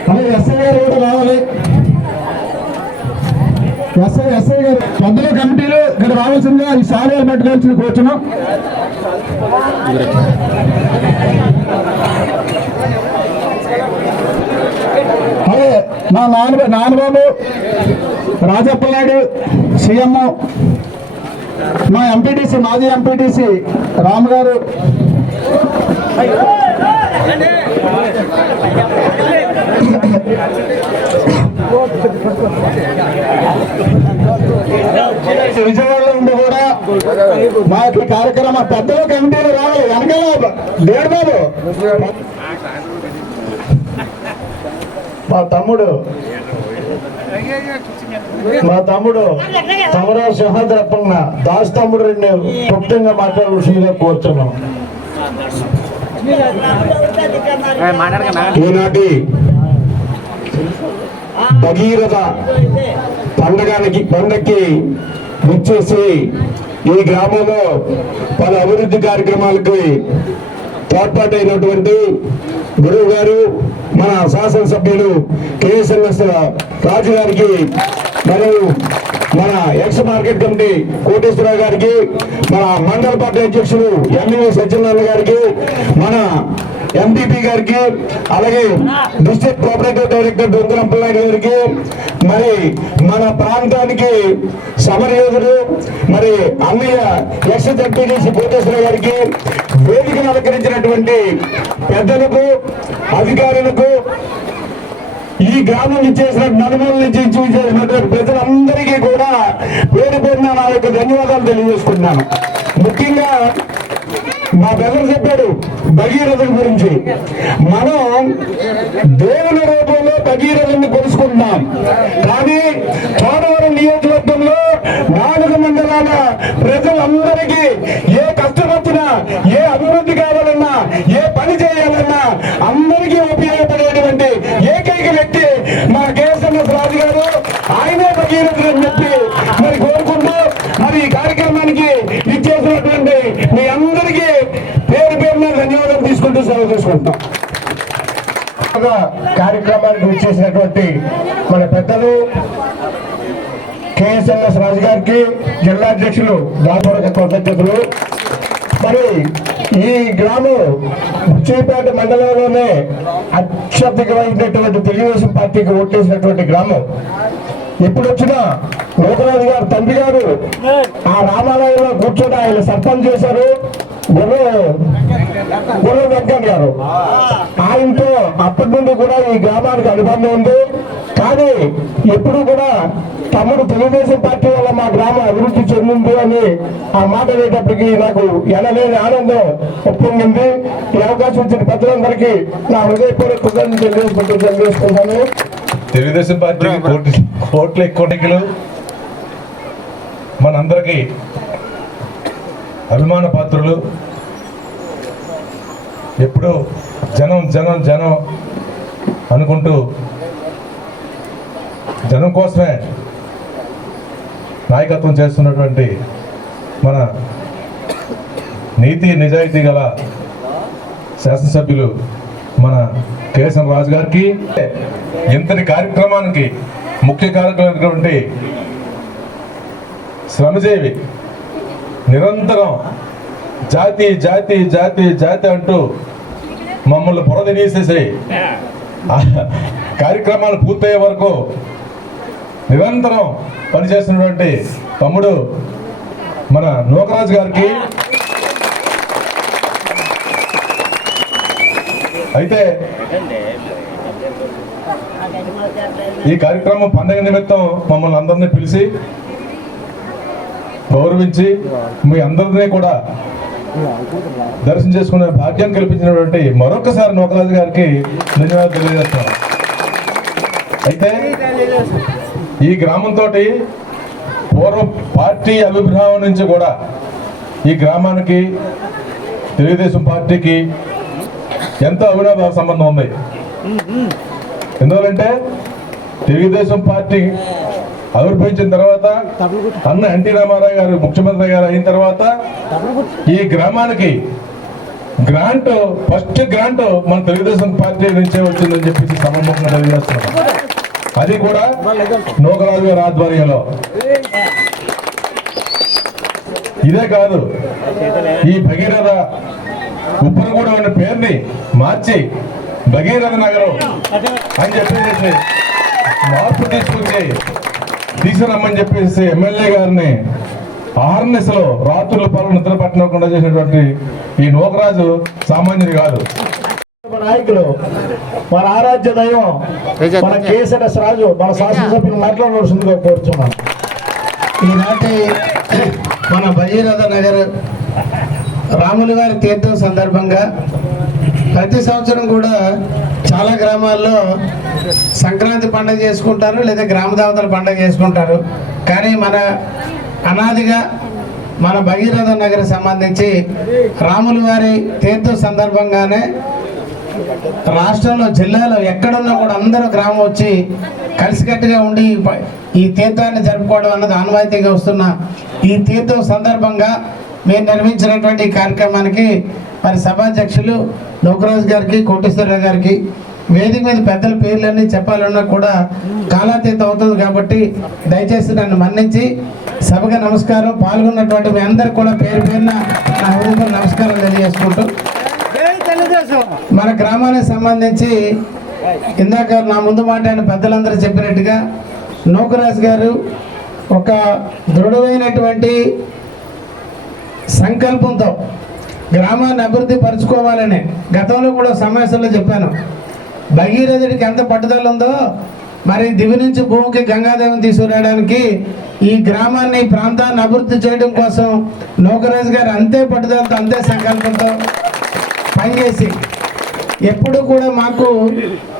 అలాగే ఎస్ఐ గారు కూడా రావాలి. ఎస్ఐ గారు పెద్దల కమిటీలు ఇక్కడ రావాల్సిందిగా ఈ సాలయాలు పెట్టుకోవాల్సింది కూర్చున్నాం. అలాగే మా నాన్నబాబు రాజప్పనాయుడు సీఎం, మా ఎంపీటీసీ మాజీ ఎంపీటీసీ రామ్ గారు, విజయవాడలో ఉండి కూడా మా యొక్క కార్యక్రమ పెద్దల కమిటీలు రావాలి. వెనకాల దేడు బాబు మా తమ్ముడు తమరావు సింహాద్రప్పన్న దాస్ తమ్ముడు రెండు క్లుప్తంగా మాట్లాడవలసిందిగా కోరుతున్నాం. ఈనాటి భగీరథ పండగకి విచ్చేసి ఈ గ్రామంలో పలు అభివృద్ధి కార్యక్రమాలకి తోడ్పాటైనటువంటి గురువు గారు, మన శాసనసభ్యులు కేఎస్ఎన్ఎస్ రాజు గారికి, మరియు మన ఎక్స్ మార్కెట్ కమిటీ కోటేశ్వరరావు గారికి, మన మండల పార్టీ అధ్యక్షులు ఎంఈఓ సత్యనారాయణ గారికి, మన ఎంపీపీ గారికి, అలాగే డిస్ట్రిక్ట్ కోఆపరేటివ్ డైరెక్టర్ దొంగరంపల్లాడి గారికి, మరి మన ప్రాంతానికి సమరయోధుడు మరి అన్నయ్య ఎక్స్ జడ్పీటీసీ కోటేశ్వరరావు గారికి, వేదికను అలంకరించినటువంటి పెద్దలకు, అధికారులకు, ఈ గ్రామం ఇచ్చేసిన నలుమూల నుంచి ఇచ్చేసినటువంటి ప్రజలందరికీ కూడా పేరు పేరున నా యొక్క ధన్యవాదాలు తెలియజేసుకుంటున్నాను. ముఖ్యంగా మా బ్రదర్ చెప్పాడు భగీరథుడి గురించి. మనం దేవుని రూపంలో భగీరథుడిని కొలుసుకుంటున్నాం, కానీ చోడవరం నియోజకవర్గంలో 4 మండలాల ప్రజలందరికీ ఏ కష్టం వచ్చినా, ఏ అభివృద్ధి కావాలన్నా, ఏ పని చేయాలన్నా అందరికీ ఉపయోగపడేటువంటి ఏకైక వ్యక్తి మా కేఎస్ఎన్ఎస్ రాజు గారు. ఆయనే భగీరథుడు అని చెప్పి మరి కోరుకుంటూ, మరి ఈ కార్యక్రమానికి ఇచ్చేసినటువంటి మీ అందరికీ పేరు పేరున ధన్యవాదాలు తీసుకుంటూ సెలవు తీసుకుంటాం. కార్యక్రమానికి విచ్చేసినటువంటి మన పెద్దలు కేఎస్ఎన్ఎస్ రాజు గారికి, జిల్లా అధ్యక్షులు దాపూర్వక కృతజ్ఞతలు. మరి ఈ గ్రామం బుచ్చిపేట మండలంలోనే అత్యధికమైనటువంటి తెలుగుదేశం పార్టీకి ఓటేసినటువంటి గ్రామం. ఎప్పుడు వచ్చినా లోకరాజు గారు తండ్రి గారు ఆ రామాలయంలో కూర్చొని ఆయన సర్పంచ్ చేశారు. గుర్ర వెంకయ్య గారు ఆయనతో అప్పటి నుండి కూడా ఈ గ్రామానికి అనుబంధం ఉంది. కానీ ఎప్పుడు కూడా తమ్ముడు తెలుగుదేశం పార్టీ వల్ల మా గ్రామం అభివృద్ధి చెందింది అని ఆ మాట అనేటప్పటికీ నాకు ఎనలేని ఆనందం ఒప్పింది. ఈ అవకాశం ఇచ్చిన పెద్దలందరికీ నా హృదయపూర్వక కృతజ్ఞతలు తెలియజేసుకుంటాను. తెలుగుదేశం పార్టీకి కోట్ల ఎక్కువ మనందరికీ అభిమాన పాత్రులు. ఎప్పుడూ జనం జనం జనం అనుకుంటూ జనం కోసమే నాయకత్వం చేస్తున్నటువంటి మన నీతి నిజాయితీ గల శాసనసభ్యులు మన కేఎస్ఎన్ రాజు గారికి, ఇంతటి కార్యక్రమానికి ముఖ్య కార్యక్రమమైనటువంటి శ్రమజీవి, నిరంతరం జాతి జాతి జాతి జాతి అంటూ మమ్మల్ని బురదీసేసి కార్యక్రమాలు పూర్తయ్యే వరకు నిరంతరం పనిచేస్తున్నటువంటి తమ్ముడు మన నూకరాజు గారికి, అయితే ఈ కార్యక్రమం పండగ నిమిత్తం మమ్మల్ని అందరినీ పిలిచి గౌరవించి మీ అందరినీ కూడా దర్శనం చేసుకునే భాగ్యం కల్పించినటువంటి మరొకసారి నూకరాజు గారికి ధన్యవాదాలు తెలియజేస్తాను. అయితే ఈ గ్రామంతో పూర్వం పార్టీ అభిప్రాయం నుంచి కూడా ఈ గ్రామానికి తెలుగుదేశం పార్టీకి ఎంతో అవినాభావ సంబంధం ఉంది. ఎందువల్లంటే తెలుగుదేశం పార్టీ ఆవిర్భవించిన తర్వాత అన్న ఎన్టీ రామారావు గారు ముఖ్యమంత్రి గారు అయిన తర్వాత ఈ గ్రామానికి గ్రాంట్, ఫస్ట్ గ్రాంట్ మన తెలుగుదేశం పార్టీ నుంచే వచ్చిందని చెప్పేసి సమర్పంగా తెలియజేస్తున్నాం. అది కూడా నూకరాజు గారి ఆధ్వర్యంలో. ఇదే కాదు, ఈ భగీరథ ఉప్పరగూడెం అనే పేరుని మార్చి భగీరథ నగరం అని చెప్పేసి మార్పు తీసుకురమ్మని చెప్పేసి ఎమ్మెల్యే గారిని ఆర్ఎన్ఎస్లో రాత్రుల పాలన నిద్ర పట్టకుండా చేసినటువంటి ఈ నూకరాజు సామాన్యుడు కాదు. నాయకులు, మన ఆరాధ్య దైవం మన కేఎస్ఎస్ రాజు మన శాసనసభ్యులు మాట్లాడవలసిందిగా కోరుతున్నాను. ఈనాటి మన భగీరథ నగర్ రాములు గారి తీర్థం సందర్భంగా ప్రతి సంవత్సరం కూడా చాలా గ్రామాల్లో సంక్రాంతి పండుగ చేసుకుంటారు, లేదా గ్రామ దేవతల పండుగ చేసుకుంటారు. కానీ మన అనాదిగా మన భగీరథ నగర్ సంబంధించి రాములు వారి తీర్థం సందర్భంగానే రాష్ట్రంలో జిల్లాలో ఎక్కడున్నా కూడా అందరూ గ్రామం వచ్చి కలిసికట్టుగా ఉండి ఈ తీర్థాన్ని జరుపుకోవడం అన్నది ఆనవాయితీగా వస్తున్న ఈ తీర్థం సందర్భంగా మేము నిర్వహించినటువంటి కార్యక్రమానికి మరి సభాధ్యక్షులు నూకరాజు గారికి, కోటేశ్వరరావు గారికి, వేదిక మీద పెద్దల పేర్లన్నీ చెప్పాలన్నా కూడా కాలాతీతం అవుతుంది కాబట్టి దయచేసి నన్ను మన్నించి సభగా నమస్కారం. పాల్గొన్నటువంటి మీ అందరికి కూడా పేరు పేరున నా హృదయ నమస్కారం తెలియజేసుకుంటూ, మన గ్రామానికి సంబంధించి ఇందాక నా ముందు మాట్లాడిన పెద్దలందరూ చెప్పినట్టుగా నూకరాజు గారు ఒక దృఢమైనటువంటి సంకల్పంతో గ్రామాన్ని అభివృద్ధి పరుచుకోవాలని గతంలో కూడా సమావేశంలో చెప్పాను. భగీరథుడికి ఎంత పట్టుదల ఉందో మరి దివి నుంచి భూమికి గంగాదేవిని తీసుకురావడానికి ఈ గ్రామాన్ని, ప్రాంతాన్ని అభివృద్ధి చేయడం కోసం నూకరాజు గారు అంతే పట్టుదలతో, అంతే సంకల్పంతో పనిచేసి ఎప్పుడు కూడా మాకు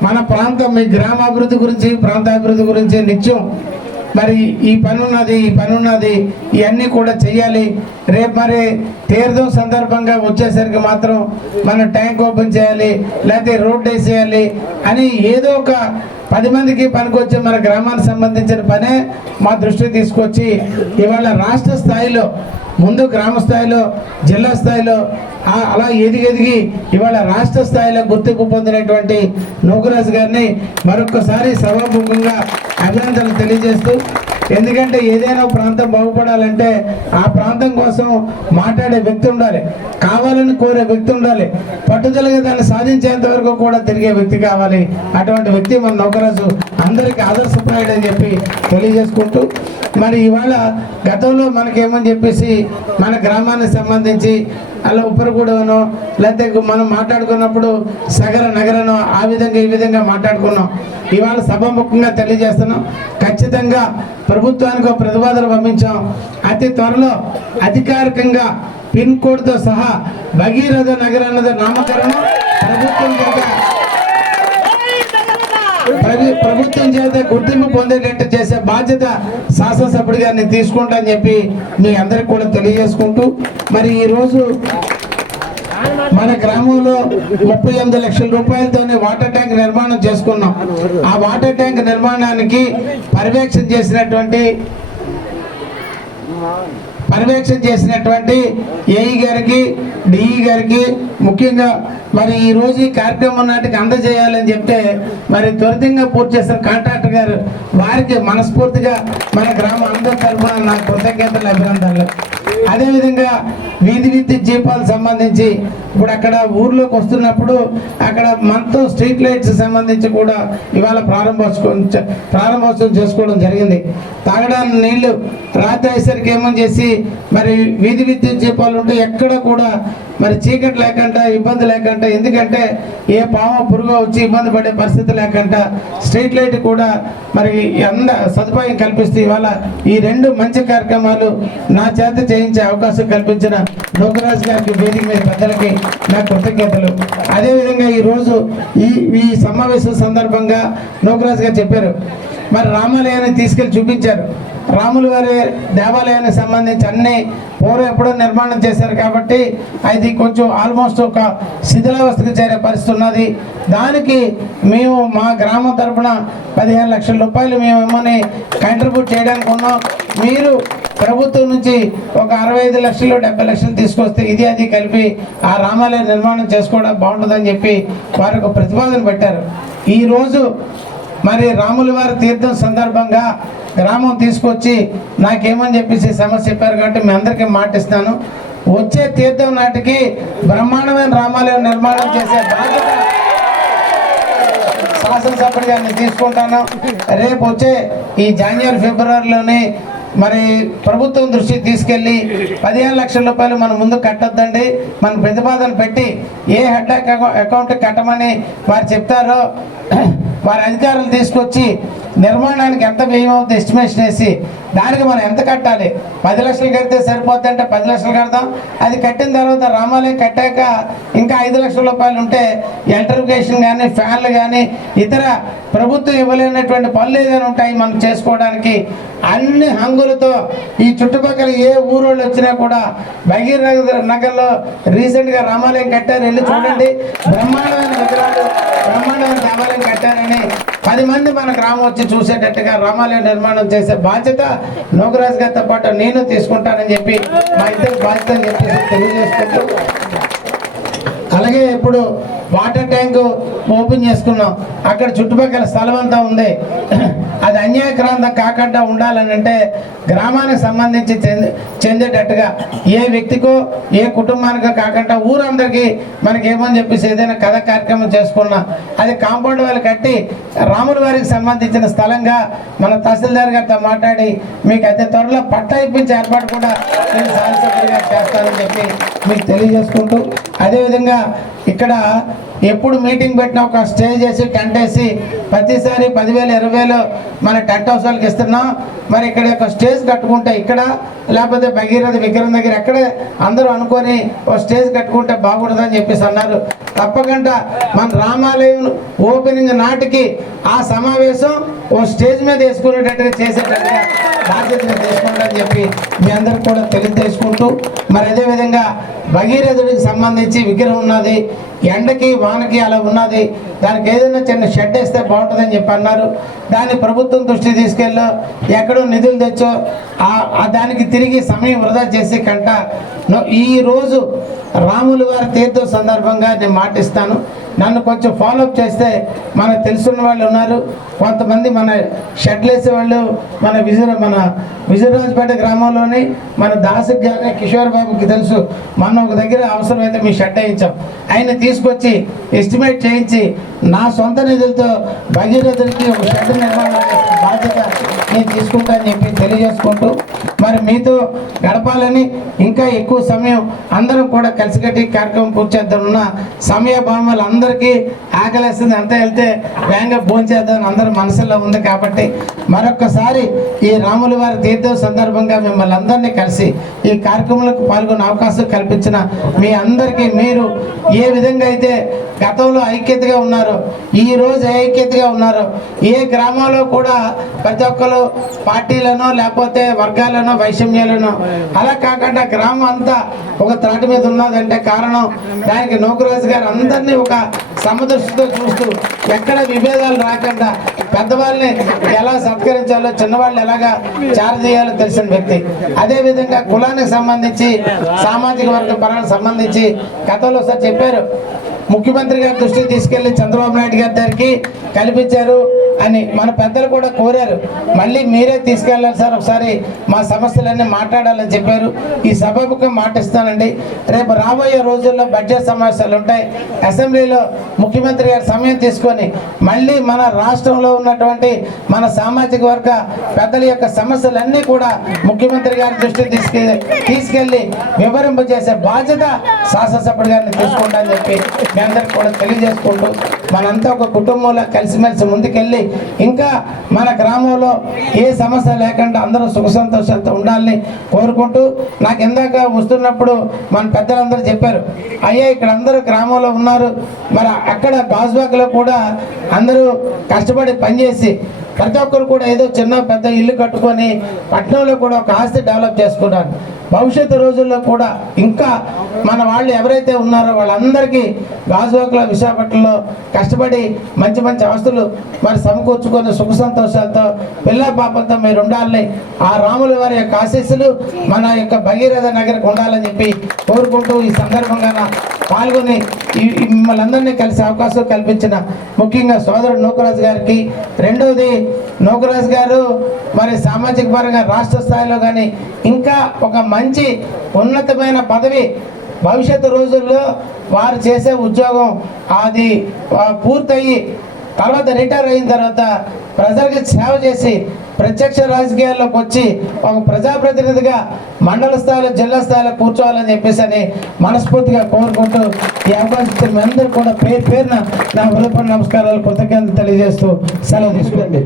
మన ప్రాంతం, మీ గ్రామ అభివృద్ధి గురించి, ప్రాంత అభివృద్ధి గురించి నిత్యం మరి ఈ పని ఉన్నది, ఈ పని ఉన్నది, ఇవన్నీ కూడా చెయ్యాలి. రేపు మరి తీర్థం సందర్భంగా వచ్చేసరికి మాత్రం మన ట్యాంక్ ఓపెన్ చేయాలి, లేకపోతే రోడ్ వేసేయాలి అని ఏదో ఒక 10 మందికి పనికొచ్చి మన గ్రామానికి సంబంధించిన పనే మా దృష్టికి తీసుకొచ్చి ఇవాళ రాష్ట్ర స్థాయిలో, ముందు గ్రామ స్థాయిలో, జిల్లా స్థాయిలో అలా ఎదిగి ఇవాళ రాష్ట్ర స్థాయిలో గుర్తింపు పొందినటువంటి నూకరాజు గారిని మరొకసారి సభాముఖంగా అభినందనలు తెలియజేస్తూ ఎందుకంటే ఏదైనా ప్రాంతం బాగుపడాలంటే ఆ ప్రాంతం కోసం మాట్లాడే వ్యక్తి ఉండాలి, కావాలని కోరే వ్యక్తి ఉండాలి, పట్టుదలగా దాన్ని సాధించేంత వరకు కూడా తిరిగే వ్యక్తి కావాలి. అటువంటి వ్యక్తి మన నౌకరాజు అందరికీ ఆదర్శప్రాయుడు అని చెప్పి తెలియజేసుకుంటూ, మరి ఇవాళ గతంలో మనకేమని చెప్పేసి మన గ్రామానికి సంబంధించి అలా ఉప్పరగూడనో లేకపోతే మనం మాట్లాడుకున్నప్పుడు సగర నగరనో ఆ విధంగా ఈ విధంగా మాట్లాడుకున్నాం. ఇవాళ సభాముఖంగా తెలియజేస్తున్నాం, ఖచ్చితంగా ప్రభుత్వానికి ఒక ప్రతిపాదన పంపించాం. అతి త్వరలో అధికారికంగా పిన్ కోడ్తో సహా భగీరథ నగర్ అన్నది నామకరణం ప్రభుత్వం చేత గుర్తింపు పొందేటట్టు చేసే బాధ్యత శాసనసభ్యుడిగా నేను తీసుకుంటా అని చెప్పి మీ అందరికి కూడా తెలియజేసుకుంటూ, మరి ఈరోజు మన గ్రామంలో 38 లక్షల రూపాయలతోనే వాటర్ ట్యాంక్ నిర్మాణం చేసుకున్నాం. ఆ వాటర్ ట్యాంక్ నిర్మాణానికి పర్యవేక్షణ చేసినటువంటి ఏఈ గారికి, డిఈ గారికి, ముఖ్యంగా మరి ఈ రోజు ఈ కార్యక్రమం నాటికి అందజేయాలని చెప్తే మరి త్వరితంగా పూర్తి చేసిన కాంట్రాక్టర్ గారు వారికి మనస్ఫూర్తిగా మన గ్రామ అందరి తరఫున నా కృతజ్ఞతలు, అభినందనలు. అదేవిధంగా వీధి విద్యుత్ దీపాలకు సంబంధించి ఇప్పుడు అక్కడ ఊర్లోకి వస్తున్నప్పుడు అక్కడ మనతో స్ట్రీట్ లైట్స్ సంబంధించి కూడా ఇవాళ ప్రారంభోత్సవం చేసుకోవడం జరిగింది. తాగడానికి నీళ్లు రాత్రి అయ్యేసరికి ఏమని చేసి మరి వీధి విద్యుత్ దీపాలు ఉంటే ఎక్కడ కూడా మరి చీకటి లేకుండా ఇబ్బంది లేకుండా, ఎందుకంటే ఏ పాము పురుగు వచ్చి ఇబ్బంది పడే పరిస్థితి లేకుండా స్ట్రీట్ లైట్ కూడా మరి సదుపాయం కల్పిస్తూ ఇవాళ ఈ 2 మంచి కార్యక్రమాలు నా చేత చేయించే అవకాశం కల్పించిన నౌకరాజు గారికి, వేదిక మీద పెద్దలకి నా కృతజ్ఞతలు. అదేవిధంగా ఈరోజు ఈ సమావేశం సందర్భంగా నౌకరాజు గారు చెప్పారు, మరి రామాలయాన్ని తీసుకెళ్లి చూపించారు. రాముల వారి దేవాలయానికి సంబంధించి అన్ని పూర్వం ఎప్పుడో నిర్మాణం చేశారు కాబట్టి అది కొంచెం ఆల్మోస్ట్ ఒక శిథిలావస్థకు చేరే పరిస్థితి ఉన్నది. దానికి మేము మా గ్రామం తరఫున 15 లక్షల రూపాయలు మేము ఏమని కంట్రిబ్యూట్ చేయడానికి ఉన్నాం. మీరు ప్రభుత్వం నుంచి ఒక 65 లక్షలు 70 లక్షలు తీసుకొస్తే ఇది అది కలిపి ఆ రామాలయ నిర్మాణం చేసుకోవడం బాగుంటుందని చెప్పి వారు ఒక ప్రతిపాదన పెట్టారు. ఈరోజు మరి రాముల వారి తీర్థం సందర్భంగా గ్రామం తీసుకొచ్చి నాకేమని చెప్పేసి సమస్య చెప్పారు కాబట్టి మీ అందరికీ మాటిస్తాను. వచ్చే తీర్థం నాటికి బ్రహ్మాండమైన రామాలయం నిర్మాణం చేసే బాధ్యత శాసనసభ్యుడిగా నేను తీసుకుంటాను. రేపు వచ్చే ఈ జనవరి ఫిబ్రవరిలోనే మరి ప్రభుత్వం దృష్టికి తీసుకెళ్ళి 15 లక్షల రూపాయలు మనం ముందు కట్టొద్దండి, మన ప్రతిపాదన పెట్టి ఏ హెడ్ అకౌంట్ కట్టమని వారు చెప్తారో వారి అధికారులు తీసుకొచ్చి నిర్మాణానికి ఎంత వ్యయం అవుతుంది ఎస్టిమేషన్ వేసి దానికి మనం ఎంత కట్టాలి, 10 లక్షలు కడితే సరిపోద్ది అంటే 10 లక్షలు కడతాం. అది కట్టిన తర్వాత రామాలయం కట్టాక ఇంకా 5 లక్షల రూపాయలు ఉంటే ఎలక్ట్రిఫికేషన్ కానీ ఫ్యాన్లు కానీ ఇతర ప్రభుత్వం ఇవ్వలేనటువంటి పనులు ఏదైనా ఉంటాయి మనం చేసుకోవడానికి. అన్ని హంగులతో ఈ చుట్టుపక్కల ఏ ఊరోళ్ళు వచ్చినా కూడా భగీరథ నగర్లో రీసెంట్గా రామాలయం కట్టారు, వెళ్ళి చూడండి. బ్రహ్మాండమైన విగ్రహాలు, బ్రహ్మాండమైన దేవాలయం కట్టారని 10 మంది మన గ్రామం వచ్చి చూసేటట్టుగా రామాలయం నిర్మాణం చేసే బాధ్యత నౌకరాజు గారితో పాటు నేను తీసుకుంటానని చెప్పి మా ఇద్దరు బాధ్యత అని చెప్పి తెలియజేసుకుంటూ, అలాగే ఇప్పుడు వాటర్ ట్యాంకు ఓపెన్ చేసుకున్నాం. అక్కడ చుట్టుపక్కల స్థలం అంతా ఉంది. అది అన్యాయక్రాంతం కాకుండా ఉండాలని అంటే గ్రామానికి సంబంధించి చెందేటట్టుగా ఏ వ్యక్తికో ఏ కుటుంబానికో కాకుండా ఊరందరికీ మనకి ఏమని చెప్పేసి ఏదైనా కథ కార్యక్రమం చేసుకున్నా అది కాంపౌండ్ వాళ్ళు కట్టి రాముల వారికి సంబంధించిన స్థలంగా మన తహసీల్దార్ గారితో మాట్లాడి మీకు అతి త్వరలో పట్టా ఇప్పించే ఏర్పాటు కూడా నేను శాసనసభ్యుడిగా చేస్తానని చెప్పి మీకు తెలియజేసుకుంటూ, అదేవిధంగా ఇక్కడ ఎప్పుడు మీటింగ్ పెట్టినా ఒక స్టేజ్ వేసి టెంట్ వేసి ప్రతిసారి 10,000 20,000 మన టెంట్ హౌస్ వాళ్ళకి ఇస్తున్నాం. మరి ఇక్కడ ఒక స్టేజ్ కట్టుకుంటే ఇక్కడ లేకపోతే భగీరథ విగ్రహం దగ్గర ఎక్కడే అందరూ అనుకొని ఒక స్టేజ్ కట్టుకుంటే బాగుంటుందని చెప్పేసి అన్నారు. తప్పకుండా మన రామాలయం ఓపెనింగ్ నాటికి ఆ సమావేశం ఓ స్టేజ్ మీద వేసుకునేటట్టుగా చేసేటట్టుగా బాధ్యతను తీసుకుంటారని చెప్పి మీ అందరికి కూడా తెలియజేసుకుంటూ, మరి అదేవిధంగా భగీరథుడికి సంబంధించి విగ్రహం ఉన్నది, ఎండకి వానకి అలా ఉన్నది, దానికి ఏదైనా చిన్న షెడ్ వేస్తే బాగుంటుందని చెప్పి అన్నారు. దాన్ని ప్రభుత్వం దృష్టికి తీసుకెళ్ళో ఎక్కడో నిధులు తెచ్చో దానికి తిరిగి సమయం వృధా చేసి కంట ఈరోజు రాముల వారి తీర్థం సందర్భంగా నేను మాటిస్తాను. నన్ను కొంచెం ఫాలోఅప్ చేస్తే మనకు తెలుసున్న వాళ్ళు ఉన్నారు. కొంతమంది మన షెడ్లు వేసేవాళ్ళు మన విజయరాజపేట గ్రామంలోని మన దాసుకి కానీ కిషోర్ బాబుకి తెలుసు. మనం ఒక దగ్గర అవసరమైతే మీ షెడ్ వేయించాం. ఆయన తీసుకొచ్చి ఎస్టిమేట్ చేయించి నా సొంత నిధులతో భగీరథుడికి ఒక షెడ్ నిర్మాణం చేసిన బాధ్యత నేను తీసుకుంటానని చెప్పి తెలియజేసుకుంటూ మరి మీతో గడపాలని ఇంకా ఎక్కువ సమయం అందరం కూడా కలిసికట్టి కార్యక్రమం పూర్తి చేద్దామన్న సమయ భావనలు అందరికీ ఆకలేస్తుంది. అంతా వెళ్తే వేగంగా భోంచేద్దామని అందరి మనసులో ఉంది. కాబట్టి మరొక్కసారి ఈ రాముల వారి తీర్థం సందర్భంగా మిమ్మల్ని అందరినీ కలిసి ఈ కార్యక్రమంలో పాల్గొనే అవకాశం కల్పించిన మీ అందరికీ మీరు ఏ విధంగా అయితే గతంలో ఐక్యతగా ఉన్నారో ఈ రోజు ఐక్యతగా ఉన్నారో ఏ గ్రామంలో కూడా ప్రతి ఒక్కరు పార్టీలనో లేకపోతే వర్గాలనో వైషమ్యాలనో అలా కాకుండా గ్రామం అంతా ఒక త్రాటి మీద ఉన్నదంటే కారణం దానికి నూకరాజు గారు అందరినీ ఒక సమదృష్టితో చూస్తూ ఎక్కడ విభేదాలు రాకుండా పెద్దవాళ్ళని ఎలా సత్కరించాలో చిన్నవాళ్ళు ఎలాగా చారదీయాలో తెలిసిన వ్యక్తి. అదేవిధంగా కులానికి సంబంధించి సామాజిక వర్గ పరానికి సంబంధించి గతంలో సార్ చెప్పారు ముఖ్యమంత్రి గారి దృష్టికి తీసుకెళ్లి చంద్రబాబు నాయుడు గారి దగ్గరికి కల్పించారు అని మన పెద్దలు కూడా కోరారు. మళ్ళీ మీరే తీసుకెళ్ళాలి సార్, ఒకసారి మా సమస్యలన్నీ మాట్లాడాలని చెప్పారు. ఈ సభకు మాటిస్తానండి. రేపు రాబోయే రోజుల్లో బడ్జెట్ సమావేశాలు ఉంటాయి. అసెంబ్లీలో ముఖ్యమంత్రి గారు సమయం తీసుకొని మళ్ళీ మన రాష్ట్రంలో ఉన్నటువంటి మన సామాజిక వర్గ పెద్దల యొక్క సమస్యలన్నీ కూడా ముఖ్యమంత్రి గారి దృష్టికి తీసుకెళ్ళి వివరింపజేసే బాధ్యత శాసనసభ్యుడి గారిని తీసుకుంటానని చెప్పి మీ అందరికి కూడా తెలియజేసుకుంటూ మనంతా ఒక కుటుంబంలో కలిసిమెలిసి ముందుకెళ్ళి ఇంకా మన గ్రామంలో ఏ సమస్య లేకుండా అందరూ సుఖ సంతోషాలతో ఉండాలని కోరుకుంటూ నాకు ఇందాక వస్తున్నప్పుడు మన పెద్దలందరూ చెప్పారు, అయ్యా ఇక్కడ అందరూ గ్రామంలో ఉన్నారు, మరి అక్కడ గాజువాకలో కూడా అందరూ కష్టపడి పనిచేసి ప్రతి ఒక్కరు కూడా ఏదో చిన్న పెద్ద ఇల్లు కట్టుకొని పట్టణంలో కూడా ఒక ఆస్తి డెవలప్ చేసుకున్నారు. భవిష్యత్తు రోజుల్లో కూడా ఇంకా మన వాళ్ళు ఎవరైతే ఉన్నారో వాళ్ళందరికీ గాజువాకలో విశాఖపట్నంలో కష్టపడి మంచి మంచి ఆస్తులు మరి సమకూర్చుకొని సుఖ సంతోషాలతో పిల్ల పాపంతో మీరు ఉండాలని ఆ రాముల వారి యొక్క ఆశీస్సులు మన యొక్క భగీరథ నగరికి ఉండాలని చెప్పి కోరుకుంటూ ఈ సందర్భంగా పాల్గొని మిమ్మల్ని అందరినీ కలిసి అవకాశం కల్పించిన ముఖ్యంగా సోదరుడు నూకరాజు గారికి, రెండవది నూకరాజు గారు మరి సామాజిక పరంగా రాష్ట్ర స్థాయిలో కానీ ఇంకా ఒక మంచి ఉన్నతమైన పదవి భవిష్యత్తు రోజుల్లో వారు చేసే ఉద్యోగం అది పూర్తయి తర్వాత రిటైర్ అయిన తర్వాత ప్రజలకు సేవ చేసి ప్రత్యక్ష రాజకీయాల్లోకి వచ్చి ఒక ప్రజాప్రతినిధిగా మండల స్థాయిలో జిల్లా స్థాయిలో కూర్చోవాలని చెప్పేసి అని మనస్ఫూర్తిగా కోరుకుంటూ ఈ అవకాశం ఇచ్చిన మీ అందరూ కూడా పేరున నా హృదయపూర్వక నమస్కారాలు కృతజ్ఞతలు తెలియజేస్తూ సెలవు తీసుకుంటండి.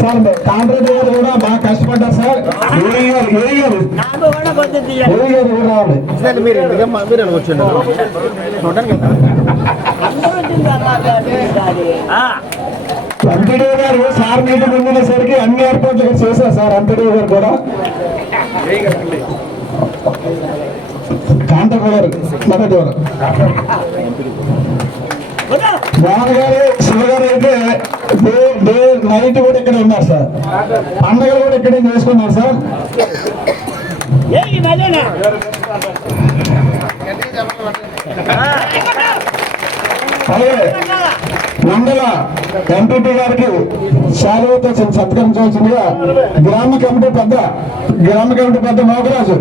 సార్ కాంట్రాక్టర్ గారు కూడా బాగా కష్టపడ్డారు సార్. మీరు అనుకోవచ్చు ఎంపీడీ గారు సార్ మీటింగ్ ఉండేసరికి అన్ని ఏర్పాట్లు చేశారు సార్. ఎంపీడీ గారు కూడా కాంట్రాక్టర్ గారు మొదటి వారు మోహన్ గారు శివ గారు అయితే డే నైట్ కూడా ఇక్కడ ఉన్నారు సార్. పండుగలు కూడా ఇక్కడే చేసుకున్నారు సార్. అలాగే మండల ఎంపీపీ గారికి శాలువతో సత్కరించవలసిందిగా గ్రామ కమిటీ పెద్ద మోగరాజు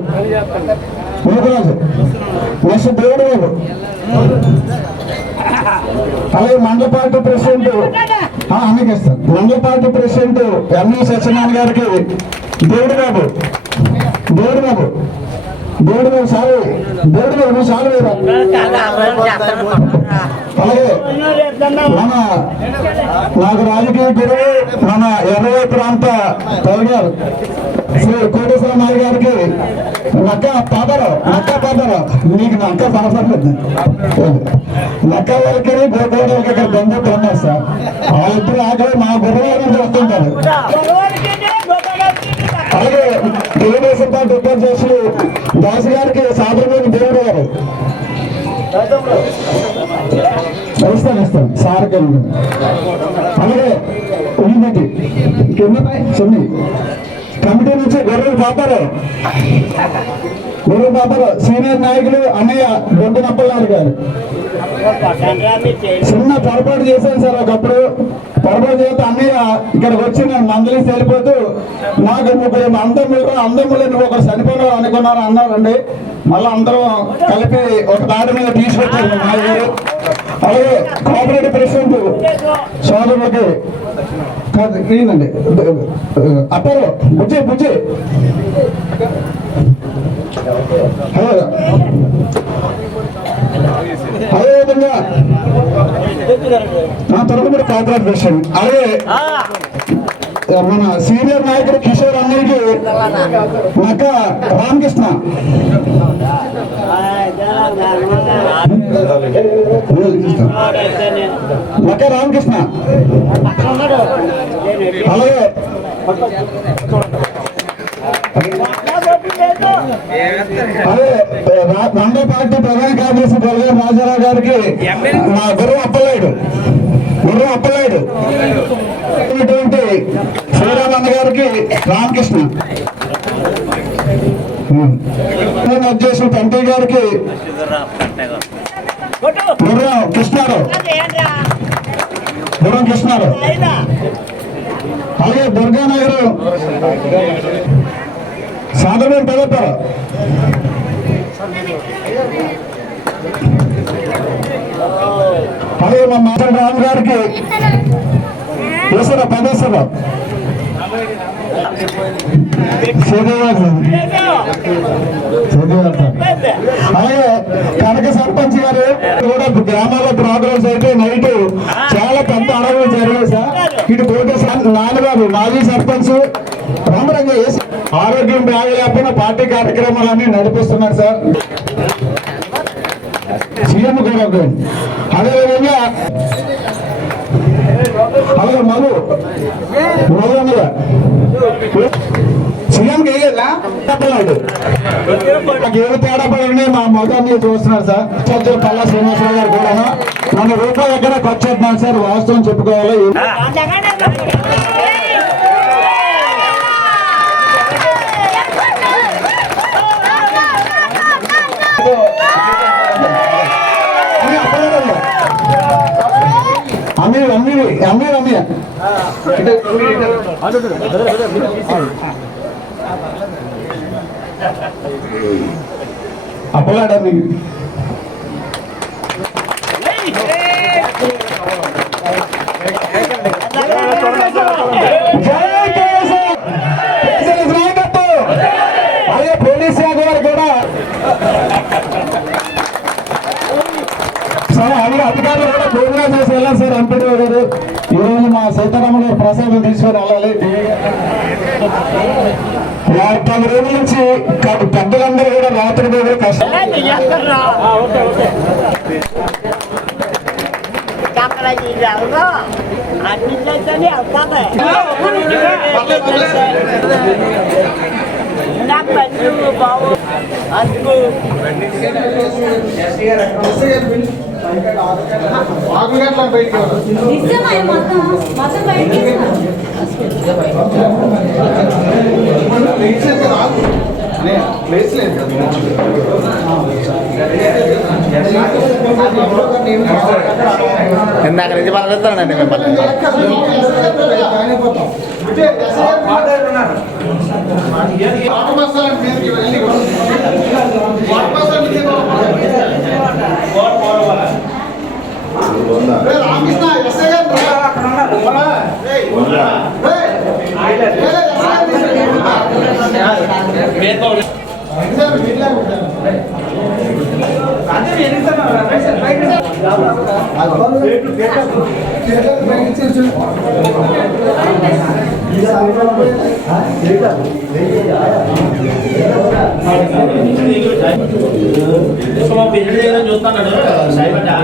నెక్స్ట్ దేవుడు బాబు, అలాగే మండల పార్టీ ప్రెసిడెంట్ అన్నకి ఇస్తాను. మండల పార్టీ ప్రెసిడెంట్ ఎంఈ సత్యనారాయణ గారికి దేవుడు బాబు సారు వేరా. అలాగే నాకు రాజకీయ గురువు మన ఎర్రవై ప్రాంత తల్లిగారు శ్రీ కోటేశ్వర నాయుడు గారికి నక్క పాపరావు నీకు నక్క సరసలేదు నక్క వాళ్ళకి గోడలకి ఇక్కడ బంధువులు ఉన్నారు సార్. వాళ్ళిద్దరు ఆకలి మా గురువు నుంచి వస్తుంటారు. అలాగే తెలుగుదేశం పార్టీ ఉపాధ్యక్షులు దాసు గారికి సాదరమైన దేవుడు గారు ఇస్తాను సార్కి. అలాగే కింద సున్ని కమిటీ నుంచి గొర్రెలు పాపారు సీనియర్ నాయకులు అన్నయ్య దొడ్డు నప్పలనాయుడు గారు. చిన్న పొరపాటు చేశాను సార్, ఒకప్పుడు పొరపాటు చేస్తే అన్నయ్య ఇక్కడికి వచ్చి నేను మందలి వెళ్ళిపోతూ నాకు ముగ్గురు అందములు నువ్వు ఒకరు చనిపోయినావు అనుకున్నారు అన్నారండి. మళ్ళీ అందరం కలిపి ఒక దాడి మీద తీసుకొచ్చారు నాయకుడు. అలాగే కోఆపరేటివ్ ప్రెసిడెంట్ సోదరులకి ఈయనండి అప్పారు బుజ్జి అదేవిధంగా నా తరపున కోఆపరేటివ్ ప్రెసిడెంట్ అలాగే మన సీనియర్ నాయకుడు కిషోర్ అన్నయ్యకి నక్క రామకృష్ణ అలాగే అదే మండల పార్టీ ప్రధాన కార్యదర్శి బొలగారు రాజారావు గారికి మా గుర్రం అప్పలాయుడు శ్రీరామన్న గారికి రామకృష్ణ అధ్యక్షులు తండ్రి గారికి గుర్రం కృష్ణారావు అలాగే దుర్గానగర్ సాధన పెడతారు. అలాగే మా మాధవ రామ్ గారికి పదేశ్వరరావు అలాగే కనక సర్పంచ్ గారు కూడా గ్రామాల్లో ప్రోగ్రామ్స్ అయితే నైట్ చాలా పెద్ద అడవులు జరిగాయి సార్. ఇటు కోటేశ్వర నాన్నగారు మాజీ సర్పంచ్ రంగరంగా వేసి ఆరోగ్యం బాగలేకపోయినా పార్టీ కార్యక్రమాలన్నీ నడిపిస్తున్నారు సార్. సీఎం గారు అదేవిధంగా అలాగే మధు సీఎంకి వేయలేదా చెప్పలేదు. నాకు ఏమి తేడా పడి మా మొదటి చూస్తున్నారు సార్. సభ్యులు పల్లా శ్రీనివాసరావు గారు కూడా మన రూపాయలు ఎక్కడ ఖర్చు అవుతున్నాను సార్, వాస్తవం చెప్పుకోవాలి. అమ్మీ అప్పలాడమ్మి అదే పోలీస్ శాఖ వారు కూడా సార్ అలాగే అధికారులు కూడా ప్రోగ్రామ్ చేసి వెళ్ళాలి సార్. ఎంపీడీ గారు ఈరోజు మా సీతారామ గారు ప్రసాదం తీసుకొని వెళ్ళాలి. 10 రోజుల నుంచి పెద్దలందరూ కూడా రాత్రి మీద కష్టం ఇందాక నుంచి పలకరిస్తానండి మిమ్మల్ని.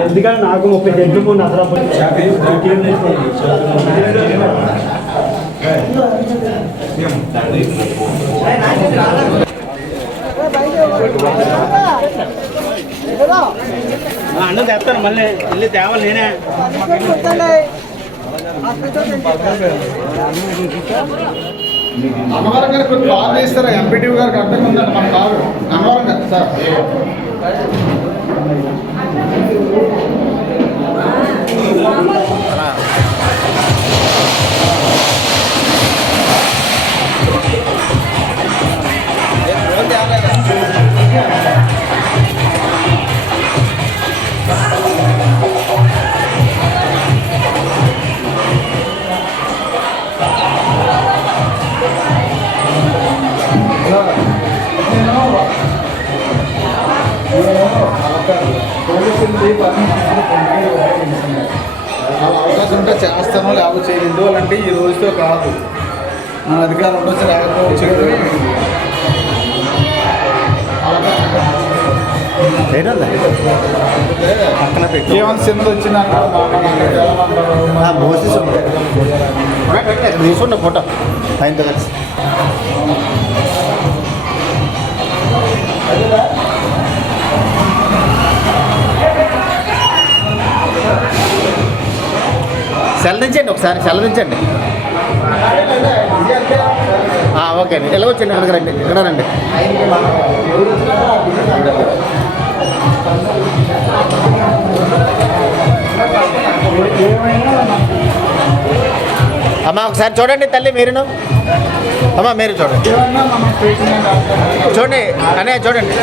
ఎందుకంటే నాకు 30 చెట్లు ముందు అసలు అన్నం తెస్తాను, మళ్ళీ వెళ్ళి తేవాలి నేనే. అన్నవరం గారు కొంచెం కాల్ చేస్తారా? ఎంపీటీ గారికి అర్థంగా ఉందండి మన కారు. అన్నవరం గారు సార్ అవకాశం ఉంటే చేస్తానో లేకపోతే చేయదు. ఎందువల్లంటే ఈ రోజుతో కాదు, మన అధికారం ఉండొచ్చు లేకపోవచ్చు. ఏమైనా చిన్నది వచ్చిందంటే తీసుకుంటే ఫోటో ఆయనతో కలిసి సెలదించండి, ఒకసారి సెలదించండి. ఓకే అండి, ఎలా వచ్చండి? ఇక్కడికి రండి, ఇక్కడ రండి. అమ్మ ఒకసారి చూడండి తల్లి, మీరును అమ్మ మీరు చూడండి. చూడండి అనే చూడండి.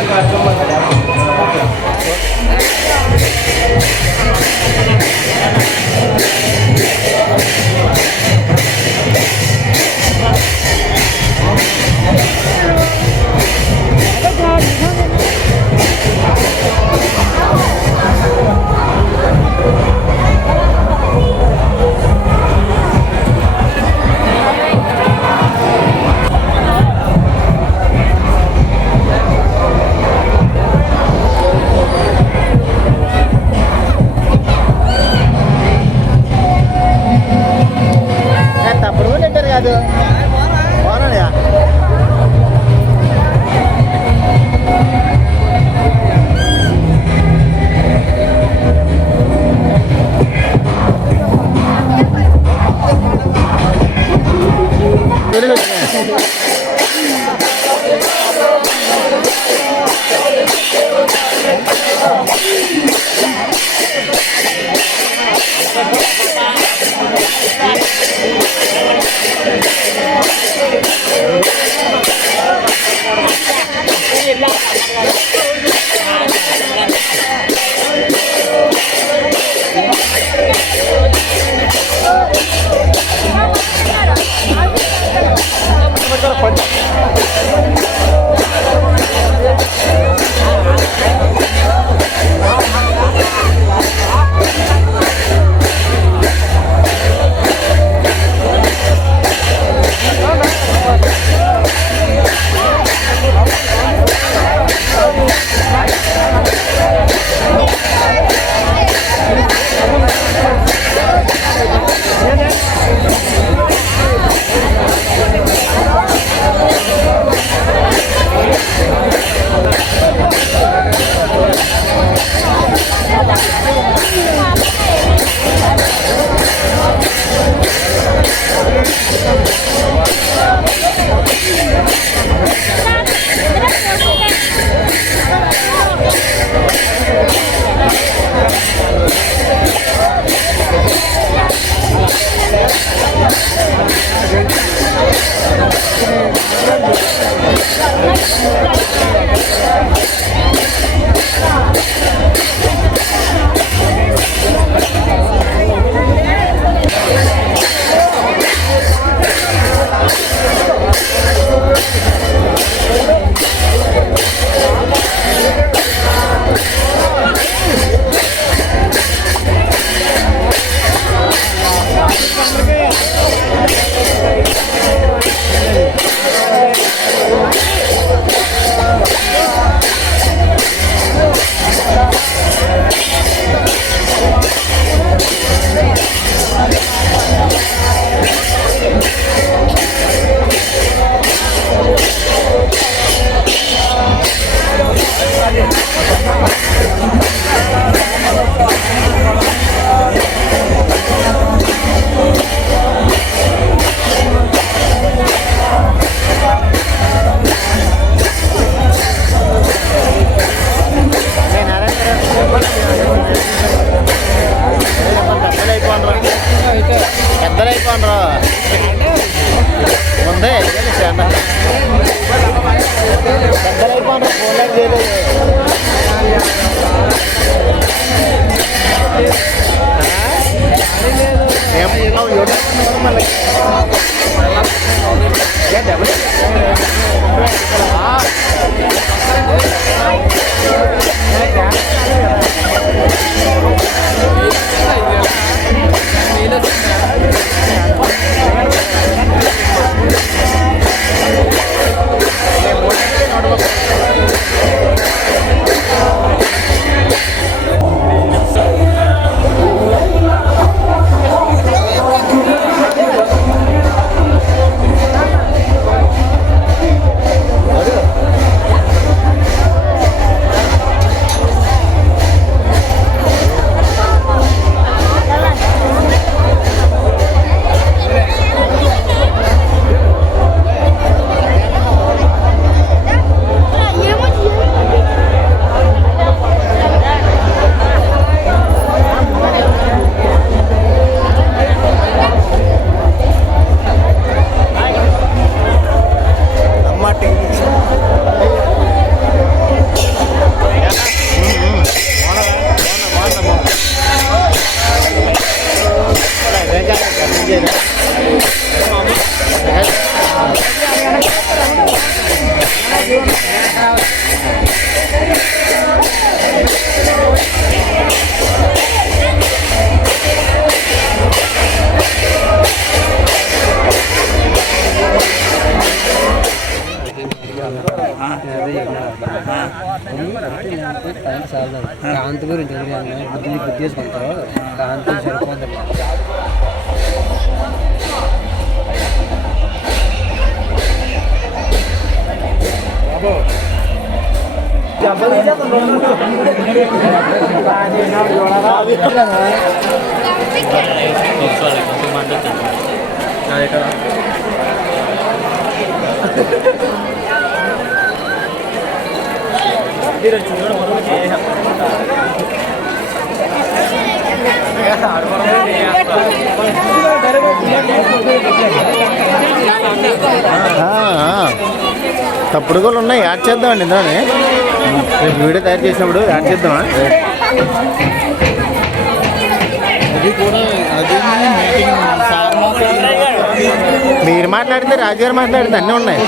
తప్పుడు లెటర్ కాదు, బాగున్నాయా? కాంతి గురించి బుద్ధి చేసుకుంటారు కాంతి సరిపోతుంది. తప్పుడు కూడా ఉన్నాయి, యాడ్ చేద్దామండి ఇందులోనే. రేపు వీడియో తయారు చేసినప్పుడు యాడ్ చేద్దామా? మీరు మాట్లాడితే రాజుగారు మాట్లాడితే అన్నీ ఉన్నాయి.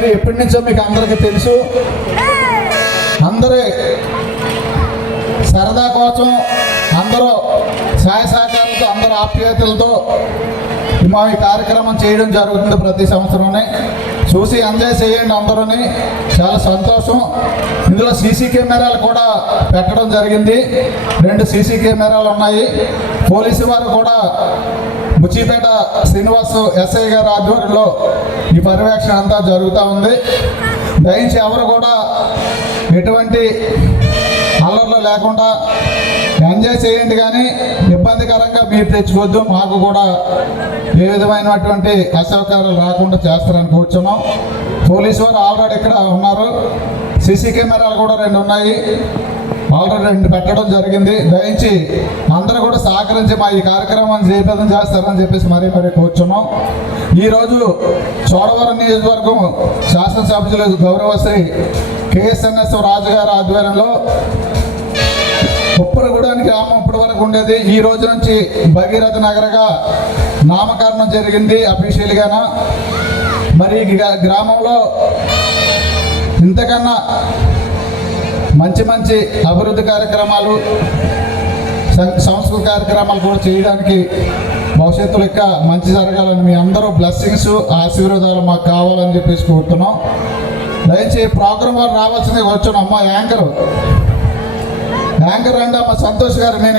మరి ఎప్పటి నుంచో మీకు అందరికీ తెలుసు. అందరి సరదా కోసం అందరూ సహాయ సహకారాలతో అందరూ ఆప్యాయతలతో మా ఈ కార్యక్రమం చేయడం జరుగుతుంది ప్రతి సంవత్సరంనే. చూసి ఎంజాయ్ చేయండి అందరూని, చాలా సంతోషం. ఇందులో సీసీ కెమెరాలు కూడా పెట్టడం జరిగింది. 2 సీసీ కెమెరాలు ఉన్నాయి. పోలీసు వారు కూడా బుచ్చిపేట శ్రీనివాస్ ఎస్ఐ గారి ఆధ్వర్యంలో ఈ పర్యవేక్షణ అంతా జరుగుతూ ఉంది. దయచేసి ఎవరు కూడా ఎటువంటి అల్లర్లు లేకుండా ఎంజాయ్ చేయండి, కానీ ఇబ్బందికరంగా మీరు తెచ్చుకోవద్దు. మాకు కూడా ఏ విధమైనటువంటి అసౌకర్యాలు రాకుండా చేస్తారని కూర్చున్నాం. పోలీసు వారు ఆల్రెడీ ఇక్కడ ఉన్నారు. సీసీ కెమెరాలు కూడా 2 ఉన్నాయి. ఆల్రెడీ 2 పెట్టడం జరిగింది. దయచేసి అందరూ కూడా సహకరించి మా ఈ కార్యక్రమాన్ని జయప్రదం చేస్తారని చెప్పేసి మరీ కూర్చున్నాం. ఈరోజు చోడవరం నియోజకవర్గం శాసనసభ్యులు గౌరవశ్రీ KSNS రాజు గారి ఆధ్వర్యంలో ఉప్పరగూడెం గ్రామం ఇప్పటి వరకు ఉండేది. ఈ రోజు నుంచి భగీరథ నగరగా నామకరణం జరిగింది అఫీషియల్గాన. మరి ఈ గ్రామంలో ఇంతకన్నా మంచి అభివృద్ధి కార్యక్రమాలు, సంస్కృతి కార్యక్రమాలు కూడా చేయడానికి భవిష్యత్తులో ఇంకా మంచి జరగాలని మీ అందరూ బ్లెస్సింగ్స్ ఆశీర్వాదాలు మాకు కావాలని చెప్పేసి కోరుతున్నాం. దయచేసి ప్రోగ్రాం వారు రావాల్సింది వచ్చాను. అమ్మ యాంకర్ రండి అమ్మ సంతోష్ గారు. నేను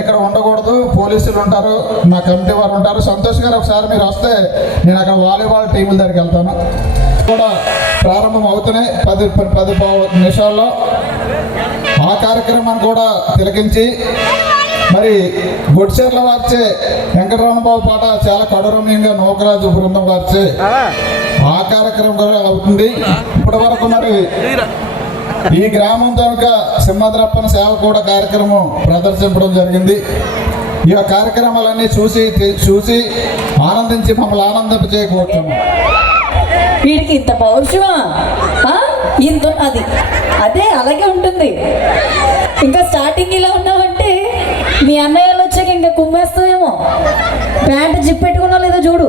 ఇక్కడ ఉండకూడదు, పోలీసులు ఉంటారు, నా కమిటీ వారు ఉంటారు. సంతోష్ గారు ఒకసారి మీరు వస్తే నేను అక్కడ వాలీబాల్ టీముల దగ్గరికి వెళ్తాను. కూడా ప్రారంభం అవుతున్నాయి 10 నిమిషాల్లో. ఆ కార్యక్రమాన్ని కూడా తిలకించి మరి గుడిచెర్ల వారిచే వెంకటరమణ బాబు పాట చాలా కడురమీయంగా నూకరాజు బృందం వారిచే ఆ కార్యక్రమం కూడా అవుతుంది. ఇప్పటి వరకు మరి ఈ గ్రామం కనుక సింహద్రప్పన సేవ కూడా కార్యక్రమం ప్రదర్శించడం జరిగింది. ఈ కార్యక్రమాలన్నీ చూసి ఆనందించి మమ్మల్ని ఆనందింపచేయకూర్చున్నాం. వీడికి ఇంత పౌరుషమా? ఇంత అదే అలాగే ఉంటుంది. ఇంకా స్టార్టింగ్ ఇలా ఉన్నావంటే మీ అన్నయ్యలు వచ్చాక ఇంకా కుమ్మేస్తావేమో. ప్యాంటు జిప్ పెట్టుకున్నా లేదో చూడు.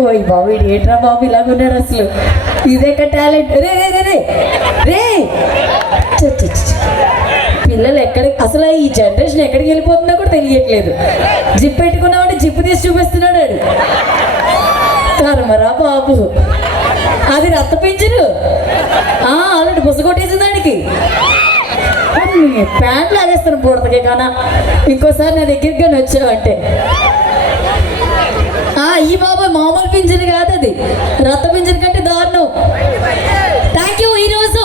ఓయ్ బాబు ఏంట్రా బాబు ఇలాగున్నారు అసలు. ఇదేక టాలెంట్. రే రే రే రే రే పిల్లలు అసలు ఈ జనరేషన్ ఎక్కడికి వెళ్ళిపోతుందో కూడా తెలియట్లేదు. జిప్ పెట్టుకున్నామంటే జిప్పు తీసి చూపిస్తున్నాడు వాడు. కర్మరా బాబు, అది రక్త పింఛను. ఆల్రెడీ బుస కొట్టేసింది దానికి. ప్యాంట్లు లాగేస్తాను బుడతకే కానా. ఇంకోసారి నా దగ్గరికి కానీ వచ్చావంటే ఈ బాబాయ్ మామూలు పింఛను కాదు, అది రక్త పింఛను కంటే దారుణం. Thank you. ఈరోజు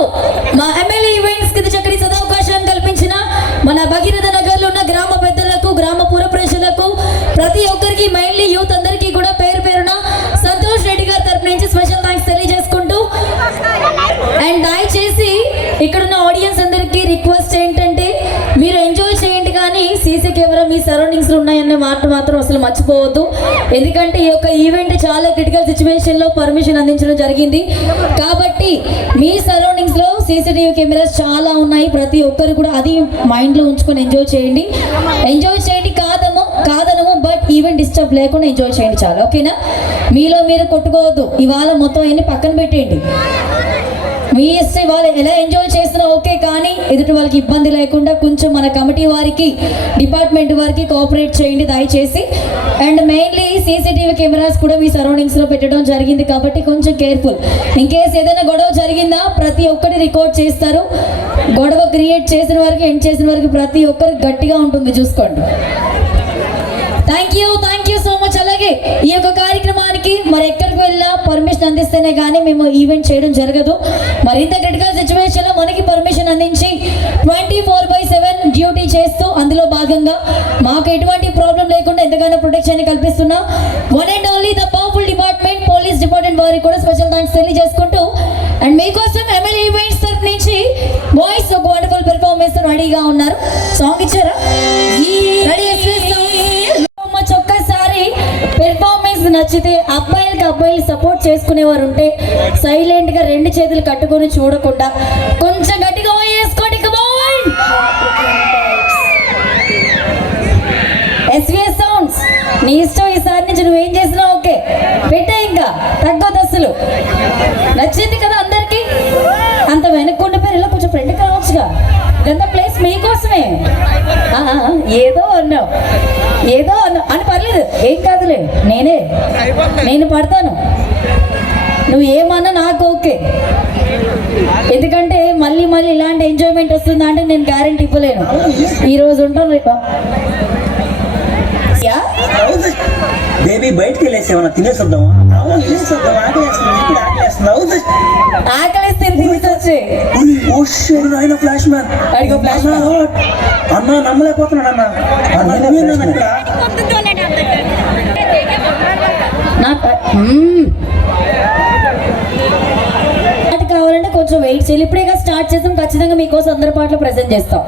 మా ఎమ్మెల్యే ఈవెంట్స్ కింద చక్కని సదవకాశాన్ని కల్పించిన మన భగీరథ నగర్లో ఉన్న గ్రామ పెద్దలకు, గ్రామ పుర ప్రజలకు, ప్రతి ఒక్కరికి, మైన్లీ యూత్ అందరికీ కూడా పేరు పేరున సంతోష్ రెడ్డి గారి తరపు నుంచి స్పెషల్ థ్యాంక్స్ తెలియజేసుకుంటూ, అండ్ దయచేసి ఇక్కడున్న ఆడియన్స్ అందరికీ రిక్వెస్ట్ ఏంటంటే మీరు ఎంజాయ్ చేయండి, కానీ సీసీ కెమెరా మీ సరౌండింగ్స్లో ఉన్నాయనే మాట మాత్రం అసలు మర్చిపోవద్దు. ఎందుకంటే ఈ యొక్క ఈవెంట్ చాలా క్రిటికల్ సిచ్యువేషన్లో పర్మిషన్ అందించడం జరిగింది. కాబట్టి మీ సరౌండింగ్స్లో సీసీటీవీ కెమెరాస్ చాలా ఉన్నాయి. ప్రతి ఒక్కరు కూడా అది మైండ్లో ఉంచుకొని ఎంజాయ్ చేయండి. కాదనము, బట్ ఈవెంట్ డిస్టర్బ్ లేకుండా ఎంజాయ్ చేయండి చాలా. ఓకేనా? మీలో మీరు కొట్టుకోవద్దు. ఇవాళ మొత్తం అన్ని పక్కన పెట్టేయండి. మీ ఇష్టం వాళ్ళు ఎలా ఎంజాయ్ చేసినా ఓకే, కానీ ఎదుటి వాళ్ళకి ఇబ్బంది లేకుండా కొంచెం మన కమిటీ వారికి, డిపార్ట్మెంట్ వారికి కోఆపరేట్ చేయండి దయచేసి. అండ్ మెయిన్లీ సీసీటీవీ కెమెరాస్ కూడా మీ సరౌండింగ్స్లో పెట్టడం జరిగింది కాబట్టి కొంచెం కేర్ఫుల్. ఇన్ కేస్ ఏదైనా గొడవ జరిగిందా ప్రతి ఒక్కరి రికార్డ్ చేస్తారు. గొడవ క్రియేట్ చేసిన వారికి, ఎండ్ చేసిన వారికి ప్రతి ఒక్కరికి గట్టిగా ఉంటుంది, చూసుకోండి. Thank you so much. అలాగే ఈ యొక్క కార్యక్రమానికి మరి ఎక్కడికి వెళ్ళినా పర్మిషన్ అందిస్తేనే కానీ మేము ఈవెంట్ చేయడం జరగదు. మరింత క్రిటికల్ సిచ్యువేషన్లో మనకి పర్మిషన్ అందించి 24/7 డ్యూటీ చేస్తూ అందులో భాగంగా మాకు ఎటువంటి ప్రాబ్లం లేకుండా ఎంతగానో ప్రొటెక్షన్ కల్పిస్తున్నా one and only the powerful department, police department వారికి కూడా స్పెషల్ థ్యాంక్స్ తెలియజేసుకుంటూ, అండ్ మీకోసం ఎమ్మెల్యే ఈవెంట్స్ తరఫు నుంచి బాయ్స్ ఒక వండర్ఫుల్ పెర్ఫార్మెన్స్ రెడీగా ఉన్నారు. సాంగ్ ఇచ్చారా? రెడీ? ఒక్కసారి పెర్ఫార్మెన్స్ నచ్చితే అబ్బాయిలు సపోర్ట్ చేసుకునేవారు ఉంటే సైలెంట్ గా 2 చేతులు కట్టుకొని చూడకుండా కొంచెం గట్టిగా వేసుకోండి. SVS సౌండ్స్ నీ ఇష్టం. ఈసారి నుంచి నువ్వేం చేసినా ఓకే. పెట్టే ఇంకా తగ్గదు అసలు. నచ్చింది కదా అందరికి? అంత వెనక్కుండి పేరు ఇలా కొంచెం ఫ్రెండ్కి రావచ్చుగా. ఇదంతా ప్లేస్ మీకోసమే. ఏదో అన్నావు అని పర్లేదు, ఏం కాదులే, నేను పడతాను. నువ్వు ఏమన్నా నాకు ఓకే. ఎందుకంటే మళ్ళీ ఇలాంటి ఎంజాయ్మెంట్ వస్తుందా అంటే నేను గ్యారెంటీ ఇవ్వలేను. ఈరోజు ఉంటాను, రేపా బేబీ బయటకు వెళ్ళేసేమన్నా తినేసొద్దామా? ఆకలిస్తే తినేసొచ్చే ఫ్లాష్ మ్యాన్ అడిగో ఫ్లాష్ అన్నా నమ్మలేకపోతున్నాడు అన్న. కావాలంటే కొంచెం వెయిట్ చేయాలి. ఇప్పుడే స్టార్ట్ చేస్తాం, ఖచ్చితంగా మీకోసం అందరి పాటలు ప్రెజెంట్ చేస్తాం.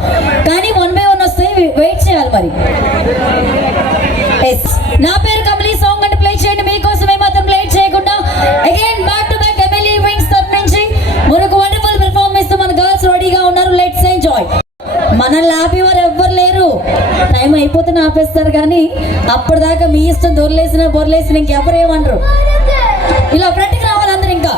కానీ 1 by 1 వస్తాయి, వెయిట్ చేయాలి మరి. నా పేరు కమలి, సాంగ్ అంటే ప్లే చేయండి మీకోసం. ఏమాత్రం లేట్ చేయకుండా again back to back MLA wings తరఫు నుంచి మనకు వండర్ఫుల్ పెర్ఫార్మెన్స్ తో మన గర్ల్స్ రెడీగా ఉన్నారు. Let's enjoy. మనల్ని ఆపేవారు ఎవ్వరు లేరు. టైం అయిపోతే ఆపేస్తారు, కానీ అప్పటిదాకా మీ ఇష్టం. బొర్లేసిన ఇంకెవరు ఏమనరు. ఇలా ఫ్రంట్కి రావాలి అందరు. ఇంకా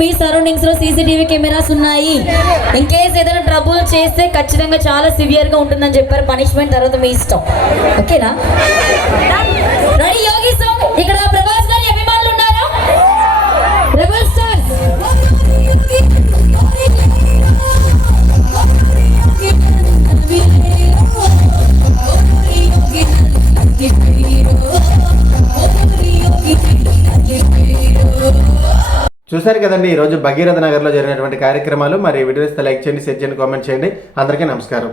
మీ సరౌండింగ్స్ లో CCTV కెమెరాస్ ఉన్నాయి. ఇన్ కేస్ ఏదైనా ట్రబుల్ చేస్తే ఖచ్చితంగా చాలా సివియర్ గా ఉంటుందని చెప్పారు. పనిష్మెంట్ తర్వాత మీ ఇష్టం. ఓకేనా? రెడీ యోగి సాంగ్. ఇక్కడ ప్రభాస్ గారి అభిమానులు ఉన్నారా? Rebel stars. చూసారు కదండి ఈరోజు భగీరథ నగర్లో జరిగినటువంటి కార్యక్రమాలు. మరి వీడియోస్ లైక్ చేయండి, షేర్ చేయండి, కామెంట్ చేయండి. అందరికీ నమస్కారం.